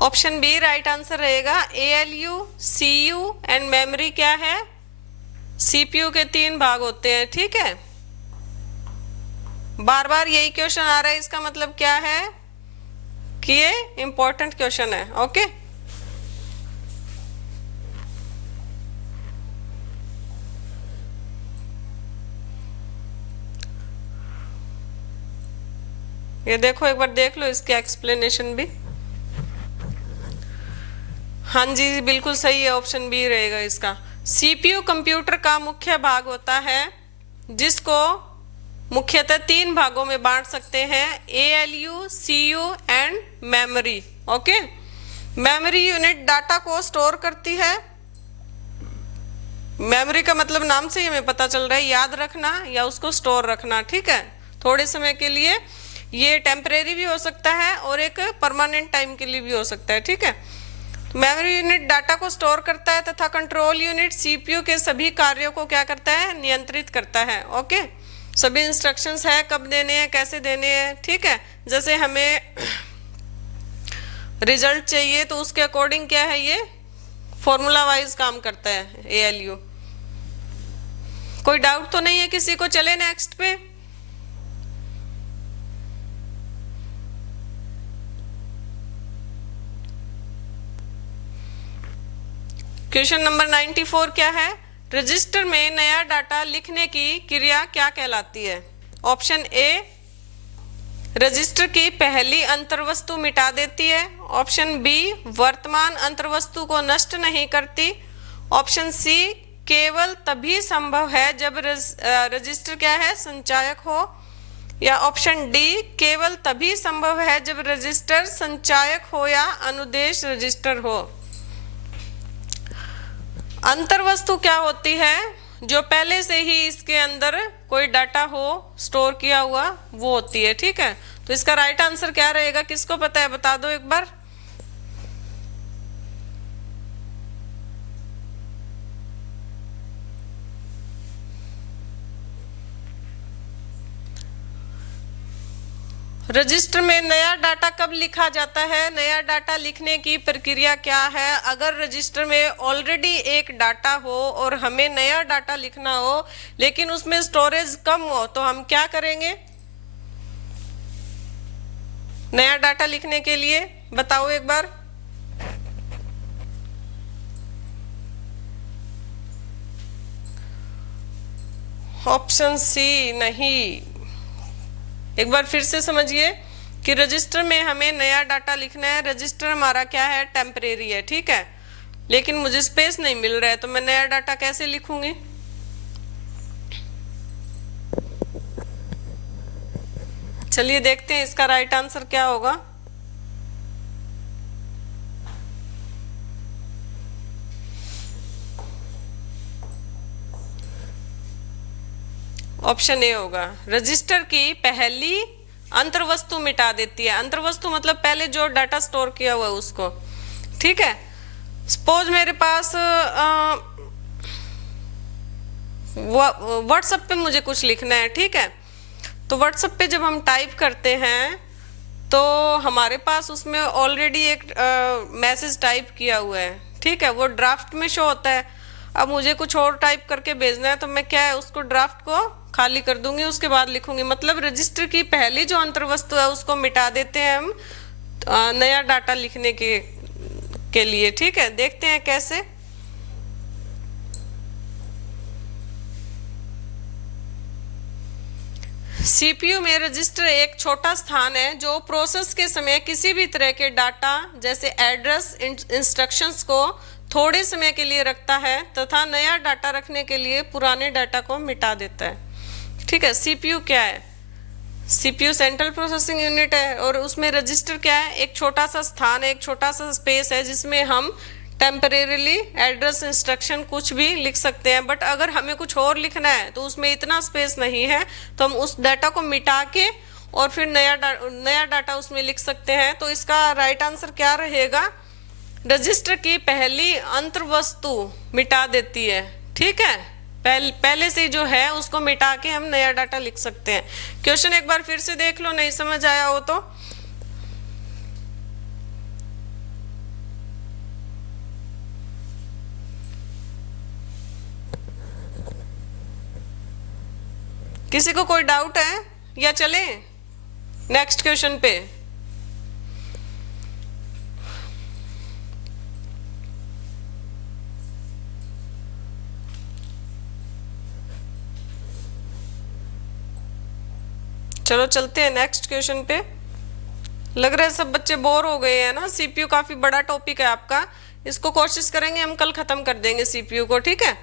ऑप्शन बी राइट आंसर रहेगा। एएलयू, सीयू एंड मेमोरी क्या है, सीपीयू के 3 भाग होते हैं, ठीक है। बार बार यही क्वेश्चन आ रहा है, इसका मतलब क्या है कि ये इंपॉर्टेंट क्वेश्चन है, ओके। ये देखो, एक बार देख लो इसके एक्सप्लेनेशन भी। हाँ जी, बिल्कुल सही है, ऑप्शन बी रहेगा इसका। सीपीयू कंप्यूटर का मुख्य भाग होता है जिसको मुख्यतः 3 भागों में बांट सकते हैं, ALU, CU and memory. Okay, memory unit data को स्टोर करती है। मेमोरी का मतलब नाम से ही हमें पता चल रहा है, याद रखना या उसको स्टोर रखना। ठीक है, थोड़े समय के लिए, ये टेम्परेरी भी हो सकता है और एक परमानेंट टाइम के लिए भी हो सकता है। ठीक है, मेमोरी यूनिट डाटा को स्टोर करता है तथा कंट्रोल यूनिट CPU के सभी कार्यों को क्या करता है, नियंत्रित करता है। ओके, सभी इंस्ट्रक्शंस है, कब देने हैं, कैसे देने हैं। ठीक है, जैसे हमें रिजल्ट चाहिए तो उसके अकॉर्डिंग क्या है, ये फॉर्मूला वाइज काम करता है ALU। कोई डाउट तो नहीं है किसी को? चले नेक्स्ट पे। क्वेश्चन नंबर 94 क्या है, रजिस्टर में नया डाटा लिखने की क्रिया क्या कहलाती है? ऑप्शन ए, रजिस्टर की पहली अंतर्वस्तु मिटा देती है। ऑप्शन बी, वर्तमान अंतर्वस्तु को नष्ट नहीं करती। ऑप्शन सी, केवल तभी संभव है जब रजिस्टर क्या है, संचायक हो। या ऑप्शन डी, केवल तभी संभव है जब रजिस्टर संचायक हो या अनुदेश रजिस्टर हो। अंतर्वस्तु क्या होती है? जो पहले से ही इसके अंदर कोई डाटा हो स्टोर किया हुआ, वो होती है। ठीक है, तो इसका राइट आंसर क्या रहेगा, किसको पता है, बता दो एक बार। रजिस्टर में नया डाटा कब लिखा जाता है? नया डाटा लिखने की प्रक्रिया क्या है? अगर रजिस्टर में ऑलरेडी एक डाटा हो और हमें नया डाटा लिखना हो लेकिन उसमें स्टोरेज कम हो, तो हम क्या करेंगे नया डाटा लिखने के लिए? बताओ एक बार। ऑप्शन सी नहीं। एक बार फिर से समझिए कि रजिस्टर में हमें नया डाटा लिखना है। रजिस्टर हमारा क्या है, टेम्परेरी है। ठीक है, लेकिन मुझे स्पेस नहीं मिल रहा है, तो मैं नया डाटा कैसे लिखूंगी? चलिए देखते हैं इसका राइट आंसर क्या होगा। ऑप्शन ए होगा, रजिस्टर की पहली अंतर्वस्तु मिटा देती है। अंतर्वस्तु मतलब पहले जो डाटा स्टोर किया हुआ है उसको। ठीक है, सपोज मेरे पास व्हाट्सएप पे मुझे कुछ लिखना है। ठीक है, तो व्हाट्सएप पे जब हम टाइप करते हैं तो हमारे पास उसमें ऑलरेडी एक मैसेज टाइप किया हुआ है। ठीक है, वो ड्राफ्ट में शो होता है। अब मुझे कुछ और टाइप करके भेजना है, तो मैं क्या है, उसको ड्राफ्ट को खाली कर दूंगी, उसके बाद लिखूंगी। मतलब रजिस्टर की पहली जो अंतर्वस्तु है उसको मिटा देते हैं हम नया डाटा लिखने के लिए। ठीक है, देखते हैं कैसे। CPU में रजिस्टर एक छोटा स्थान है जो प्रोसेस के समय किसी भी तरह के डाटा जैसे एड्रेस, इंस्ट्रक्शंस को थोड़े समय के लिए रखता है तथा नया डाटा रखने के लिए पुराने डाटा को मिटा देता है। ठीक है, CPU क्या है? CPU सेंट्रल प्रोसेसिंग यूनिट है और उसमें रजिस्टर क्या है, एक छोटा सा स्थान है, एक छोटा सा स्पेस है जिसमें हम टेम्परेरीली एड्रेस, इंस्ट्रक्शन कुछ भी लिख सकते हैं। बट अगर हमें कुछ और लिखना है तो उसमें इतना स्पेस नहीं है, तो हम उस डाटा को मिटा के और फिर नया डाटा उसमें लिख सकते हैं। तो इसका राइट आंसर क्या रहेगा? रजिस्टर की पहली अंतर्वस्तु मिटा देती है। ठीक है, पहले से जो है उसको मिटा के हम नया डाटा लिख सकते हैं। क्वेश्चन एक बार फिर से देख लो, नहीं समझ आया हो तो। किसी को कोई डाउट है या चले नेक्स्ट क्वेश्चन पे? चलो चलते हैं नेक्स्ट क्वेश्चन पे। लग रहा है सब बच्चे बोर हो गए हैं ना। CPU काफी बड़ा टॉपिक है आपका, इसको कोशिश करेंगे हम कल खत्म कर देंगे CPU को। ठीक है,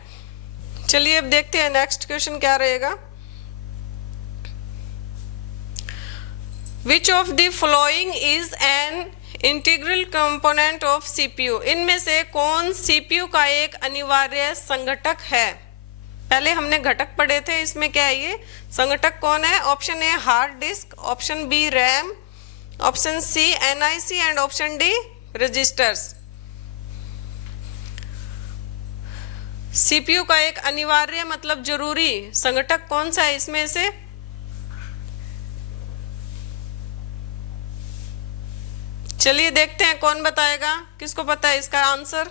चलिए अब देखते हैं नेक्स्ट क्वेश्चन क्या रहेगा। विच of the following is an integral component of CPU, इनमें से कौन सीपीयू का एक अनिवार्य संघटक है? पहले हमने घटक पढ़े थे, इसमें क्या है ये संघटक कौन है? Option A hard disk, option B RAM, option C NIC and option D registers. CPU का एक अनिवार्य मतलब जरूरी संघटक कौन सा है इसमें से? चलिए देखते हैं कौन बताएगा, किसको पता है इसका आंसर?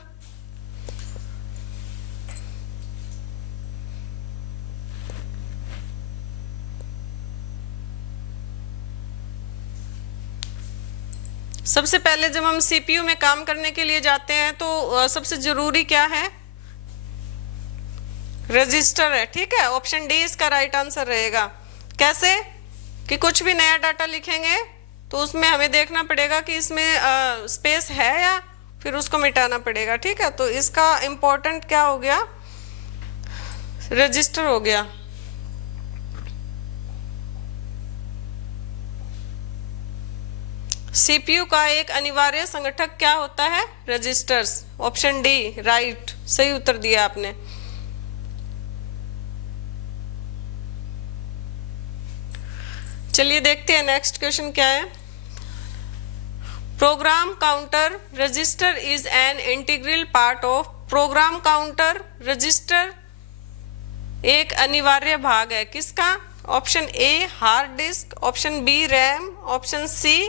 सबसे पहले जब हम सीपीयू में काम करने के लिए जाते हैं तो सबसे जरूरी क्या है? रजिस्टर है, ठीक है। ऑप्शन डी इसका राइट आंसर रहेगा। कैसे? कि कुछ भी नया डाटा लिखेंगे तो उसमें हमें देखना पड़ेगा कि इसमें स्पेस है या फिर उसको मिटाना पड़ेगा, ठीक है। तो इसका इंपॉर्टेंट क्या हो गया? रजिस्टर हो गया। सीपीयू का एक अनिवार्य संघटक क्या होता है? रजिस्टर्स। ऑप्शन डी राइट, सही उत्तर दिया आपने। चलिए देखते हैं नेक्स्ट क्वेश्चन क्या है। Program counter register is an integral part of, program counter register एक अनिवार्य भाग है किसका? Option A hard disk, option B RAM, option C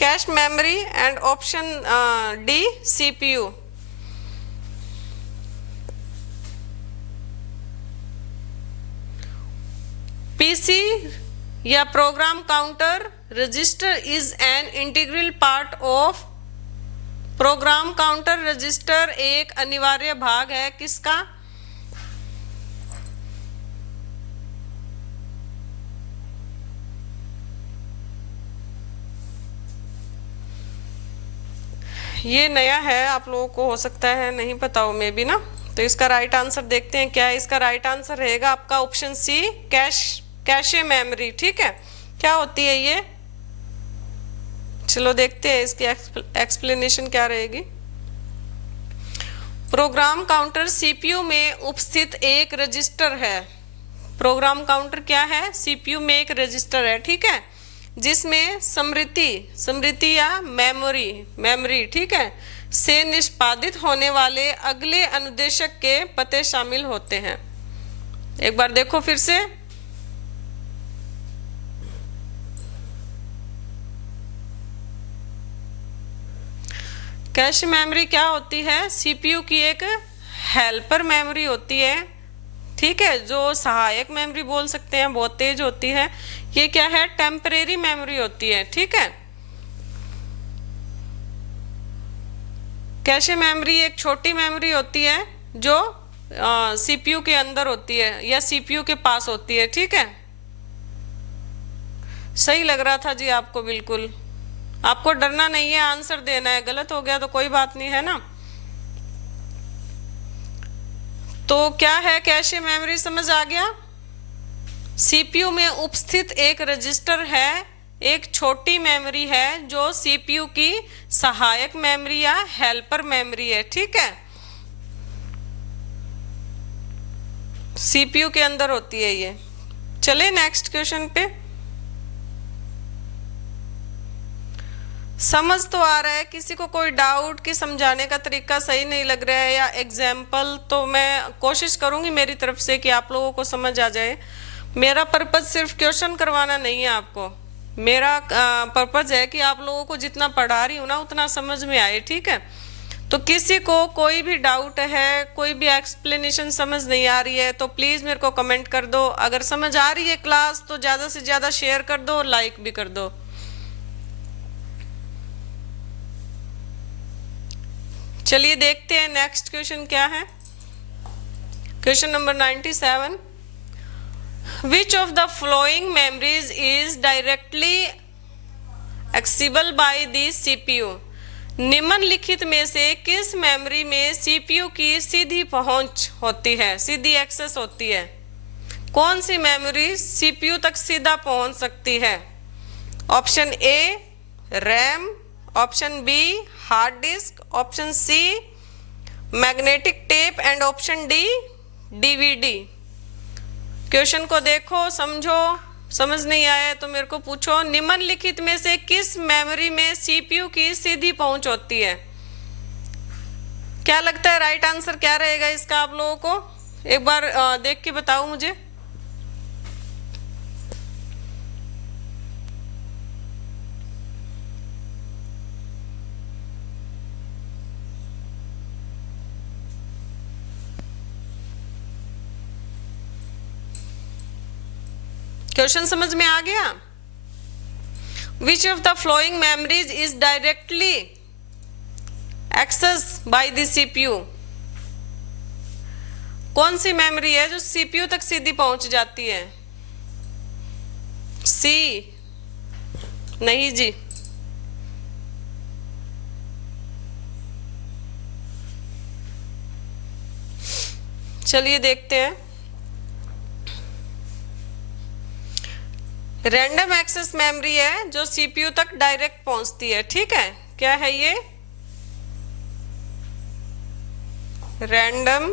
cache memory and option D CPU. PC या program counter register is an integral part of, program counter register एक अनिवार्य भाग है किसका? ये नया है, आप लोगों को हो सकता है नहीं पता हो मे भी ना। तो इसका राइट आंसर देखते हैं क्या है। इसका राइट आंसर रहेगा आपका ऑप्शन सी कैशे मेमोरी, ठीक है। क्या होती है ये? चलो देखते हैं इसकी एक्सप्लेनेशन क्या रहेगी। प्रोग्राम काउंटर सीपीयू में उपस्थित एक रजिस्टर है। प्रोग्राम काउंटर क्या है? सीपीयू में एक रजिस्टर है, ठीक है, जिसमें स्मृति या मेमोरी, ठीक है, से निष्पादित होने वाले अगले अनुदेशक के पते शामिल होते हैं। एक बार देखो फिर से। कैश मेमोरी क्या होती है? सीपीयू की एक हेल्पर मेमोरी होती है, ठीक है, जो सहायक मेमोरी बोल सकते हैं, बहुत तेज होती है। ये क्या है? टेम्परेरी मेमोरी होती है, ठीक है। कैशे मेमोरी एक छोटी मेमोरी होती है जो सीपीयू के अंदर होती है या सीपीयू के पास होती है, ठीक है। सही लग रहा था जी आपको? बिल्कुल, आपको डरना नहीं है, आंसर देना है। गलत हो गया तो कोई बात नहीं है ना। तो क्या है कैशे मेमोरी? समझ आ गया। सीपीयू में उपस्थित एक रजिस्टर है, एक छोटी मेमोरी है जो सीपीयू की सहायक मेमोरी या हेल्पर मेमोरी है, ठीक है, सीपीयू के अंदर होती है ये। चले नेक्स्ट क्वेश्चन पे। समझ तो आ रहा है? किसी को कोई डाउट कि समझाने का तरीका सही नहीं लग रहा है या एग्जाम्पल? तो मैं कोशिश करूंगी मेरी तरफ से कि आप लोगों को समझ आ जाए। मेरा पर्पज सिर्फ क्वेश्चन करवाना नहीं है आपको, मेरा पर्पज है कि आप लोगों को जितना पढ़ा रही हूँ ना उतना समझ में आए, ठीक है। तो किसी को कोई भी डाउट है, कोई भी एक्सप्लेनेशन समझ नहीं आ रही है तो प्लीज़ मेरे को कमेंट कर दो। अगर समझ आ रही है क्लास तो ज़्यादा से ज़्यादा शेयर कर दो, लाइक भी कर दो। चलिए देखते हैं नेक्स्ट क्वेश्चन क्या है। Question number 97। Which of the following memories is directly accessible bye the CPU? निम्नलिखित में से किस मेमोरी में सीपीयू की सीधी पहुंच होती है, सीधी एक्सेस होती है? कौन सी मेमोरी सीपीयू तक सीधा पहुंच सकती है? Option A RAM, option B hard disk, option C magnetic tape and option D DVD. Question को देखो, समझो, समझ नहीं आया तो मेरे को पूछो। निम्नलिखित में से किस मेमोरी में सीपीयू की सीधी पहुंच होती है? क्या लगता है राइट आंसर क्या रहेगा इसका आप लोगों को? एक बार देख के बताओ मुझे। क्वेश्चन समझ में आ गया? Which of the following memories is directly access by the CPU? कौन सी मेमोरी है जो सीपीयू तक सीधी पहुंच जाती है? सी? नहीं जी। चलिए देखते हैं। रैंडम एक्सेस मेमोरी है जो सीपीयू तक डायरेक्ट पहुंचती है। ठीक है, क्या है ये? रैंडम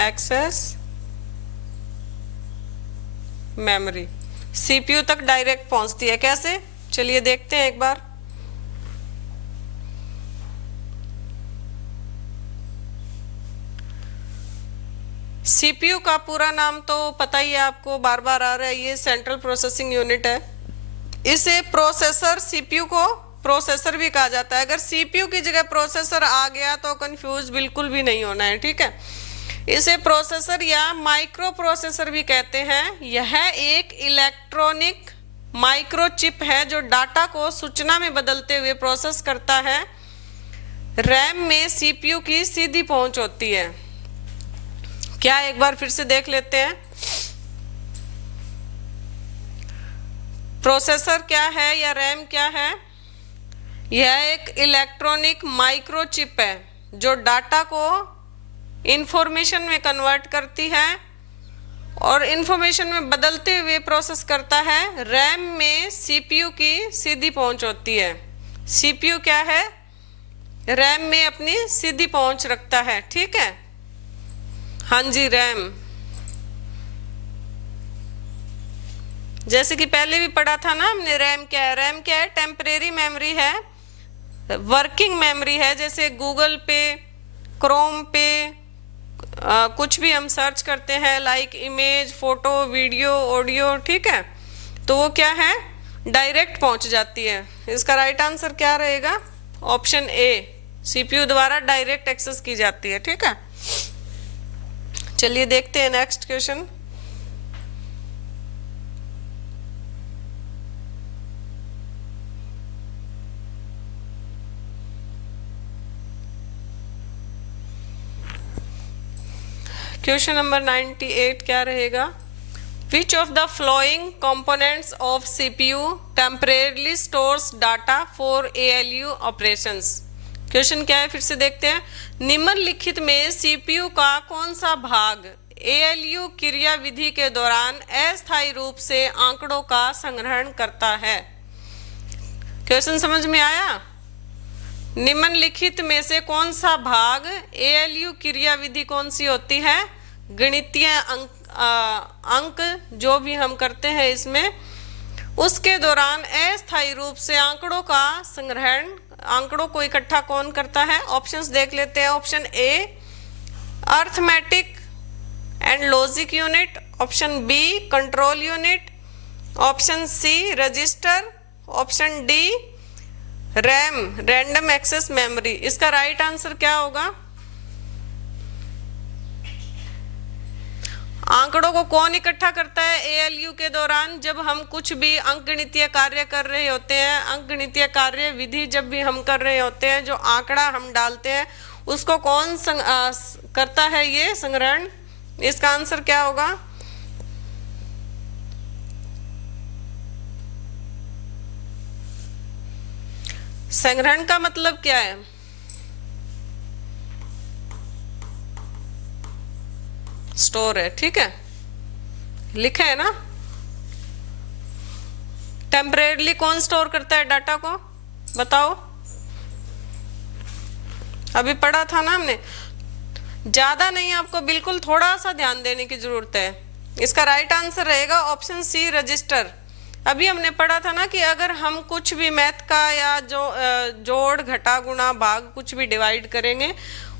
एक्सेस मेमोरी सीपीयू तक डायरेक्ट पहुंचती है। कैसे? चलिए देखते हैं एक बार। सीपीयू का पूरा नाम तो पता ही है आपको, बार बार आ रहा है, ये सेंट्रल प्रोसेसिंग यूनिट है। इसे प्रोसेसर, सीपीयू को प्रोसेसर भी कहा जाता है। अगर सीपीयू की जगह प्रोसेसर आ गया तो कंफ्यूज बिल्कुल भी नहीं होना है। ठीक है, इसे प्रोसेसर या माइक्रो प्रोसेसर भी कहते हैं। यह एक इलेक्ट्रॉनिक माइक्रोचिप है जो डाटा को सूचना में बदलते हुए प्रोसेस करता है। रैम में सीपीयू की सीधी पहुंच होती है। क्या, एक बार फिर से देख लेते हैं। प्रोसेसर क्या है या रैम क्या है? यह एक इलेक्ट्रॉनिक माइक्रोचिप है जो डाटा को इंफॉर्मेशन में कन्वर्ट करती है और इंफॉर्मेशन में बदलते हुए प्रोसेस करता है। रैम में सीपीयू की सीधी पहुंच होती है। सीपीयू क्या है? रैम में अपनी सीधी पहुंच रखता है। ठीक है, हाँ जी, रैम। जैसे कि पहले भी पढ़ा था ना हमने, रैम क्या है? रैम क्या है? टेम्परेरी मेमोरी है, वर्किंग मेमोरी है। जैसे गूगल पे, क्रोम पे कुछ भी हम सर्च करते हैं, like image, photo, video, audio, ठीक है, तो वो क्या है? डायरेक्ट पहुंच जाती है। इसका राइट आंसर क्या रहेगा? ऑप्शन ए, सीपीयू द्वारा डायरेक्ट एक्सेस की जाती है। ठीक है, चलिए देखते हैं नेक्स्ट क्वेश्चन। क्वेश्चन नंबर 98 क्या रहेगा? विच of the flowing components of CPU temporarily stores data for ALU operations? Question क्या है, फिर से देखते हैं। निम्नलिखित में सीपीयू का कौन सा भाग एएलयू क्रिया विधि के दौरान अस्थायी रूप से आंकड़ों का संग्रहण करता है? क्वेश्चन समझ में आया? निम्नलिखित में से कौन सा भाग एएलयू क्रिया विधि कौन सी होती है? गणितीय अंक जो भी हम करते हैं इसमें, उसके दौरान अस्थायी रूप से आंकड़ों का संग्रहण, आंकड़ों को इकट्ठा कौन करता है? ऑप्शंस देख लेते हैं। Option A arithmetic and logic unit, option B control unit, option C register, option D RAM, random access memory. इसका राइट आंसर क्या होगा? आंकड़ों को कौन इकट्ठा करता है एएलयू के दौरान? जब हम कुछ भी अंकगणितीय कार्य कर रहे होते हैं, अंकगणितीय कार्य विधि जब भी हम कर रहे होते हैं, जो आंकड़ा हम डालते हैं उसको कौन करता है ये संग्रहण? इसका आंसर क्या होगा? संग्रहण का मतलब क्या है? स्टोर है। ठीक है, लिखा है ना? टेम्परेरली कौन स्टोर करता है डाटा को, बताओ। अभी पढ़ा था ना हमने, ज्यादा नहीं, आपको बिल्कुल थोड़ा सा ध्यान देने की जरूरत है। इसका राइट आंसर रहेगा ऑप्शन सी, रजिस्टर। अभी हमने पढ़ा था ना कि अगर हम कुछ भी मैथ का या जोड़ घटा गुणा भाग कुछ भी डिवाइड करेंगे,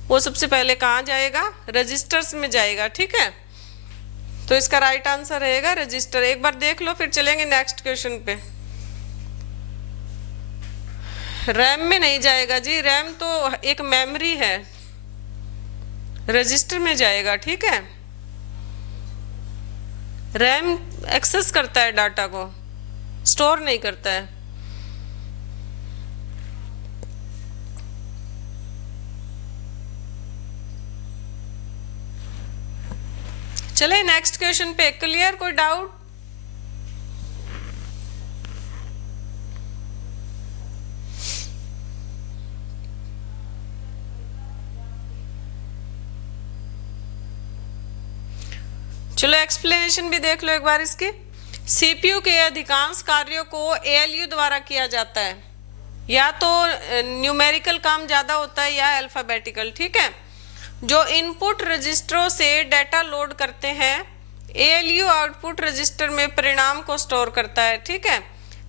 वो सबसे पहले कहाँ जाएगा, रजिस्टर्स में जाएगा, ठीक है। तो इसका राइट आंसर रहेगा रजिस्टर। एक बार देख लो, फिर चलेंगे नेक्स्ट क्वेश्चन पे। रैम में नहीं जाएगा जी, रैम तो एक मेमोरी है, रजिस्टर में जाएगा, ठीक है। रैम एक्सेस करता है डाटा को, स्टोर नहीं करता है। चले नेक्स्ट क्वेश्चन पे। क्लियर, कोई डाउट? चलो एक्सप्लेनेशन भी देख लो एक बार इसकी। सीपीयू के अधिकांश कार्यों को एएलयू द्वारा किया जाता है, या तो न्यूमेरिकल काम ज्यादा होता है या अल्फाबेटिकल, ठीक है। जो इनपुट रजिस्टरों से डेटा लोड करते हैं, एएलयू आउटपुट रजिस्टर में परिणाम को स्टोर करता है, ठीक है।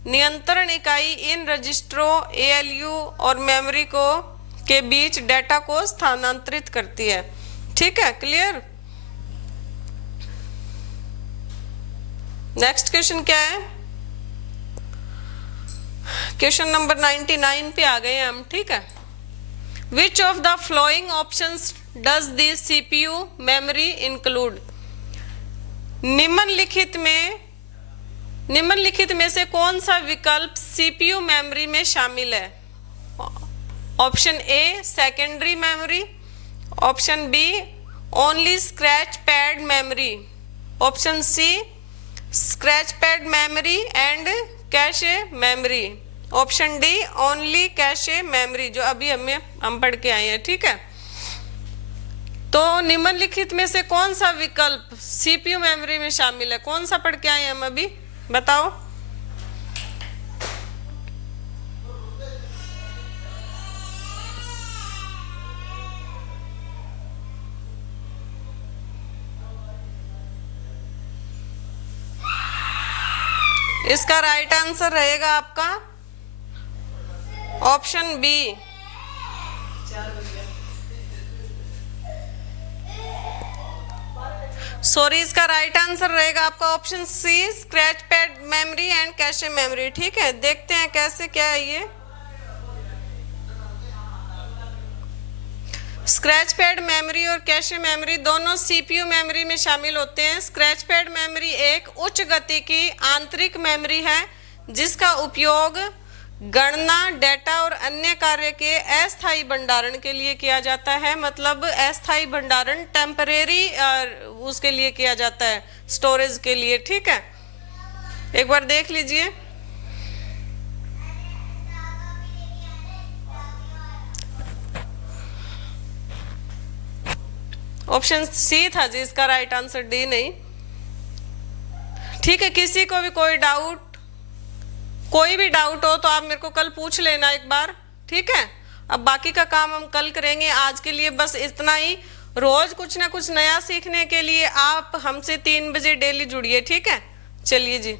नियंत्रण इकाई इन रजिस्टरों, एएलयू और मेमोरी को के बीच डेटा को स्थानांतरित करती है, ठीक है। क्लियर? नेक्स्ट क्वेश्चन क्या है? क्वेश्चन नंबर 99 पे आ गए हैं हम, ठीक है। विच of the flowing options does the CPU memory include? निम्नलिखित में से कौन सा विकल्प सीपीयू मेमोरी में शामिल है? Option A secondary memory, option B only scratch pad memory, option C scratch pad memory and cache memory, option D only cache memory, जो अभी हम पढ़ के आए हैं, ठीक है। तो निम्नलिखित में से कौन सा विकल्प सीपीयू मेमोरी में शामिल है? कौन सा पढ़ के आए हैं हम अभी, बताओ। इसका राइट आंसर रहेगा आपका ऑप्शन बी। सॉरी, इसका राइट आंसर रहेगा आपका option C, scratch pad memory and cache memory, ठीक है। देखते हैं कैसे क्या है ये। स्क्रैच पैड मेमोरी और कैशे मेमोरी दोनों सीपीयू मेमोरी में शामिल होते हैं। स्क्रैच पैड मेमोरी एक उच्च गति की आंतरिक मेमोरी है जिसका उपयोग गणना, डेटा और अन्य कार्य के अस्थायी भंडारण के लिए किया जाता है। मतलब अस्थायी भंडारण, टेम्परेरी उसके लिए किया जाता है, स्टोरेज के लिए, ठीक है। एक बार देख लीजिए। ऑप्शन सी था जी इसका राइट आंसर, डी नहीं, ठीक है। किसी को भी कोई भी डाउट हो तो आप मेरे को कल पूछ लेना एक बार, ठीक है। अब बाकी का काम हम कल करेंगे। आज के लिए बस इतना ही। रोज कुछ ना कुछ नया सीखने के लिए आप हमसे 3 बजे डेली जुड़िए, ठीक है। चलिए जी।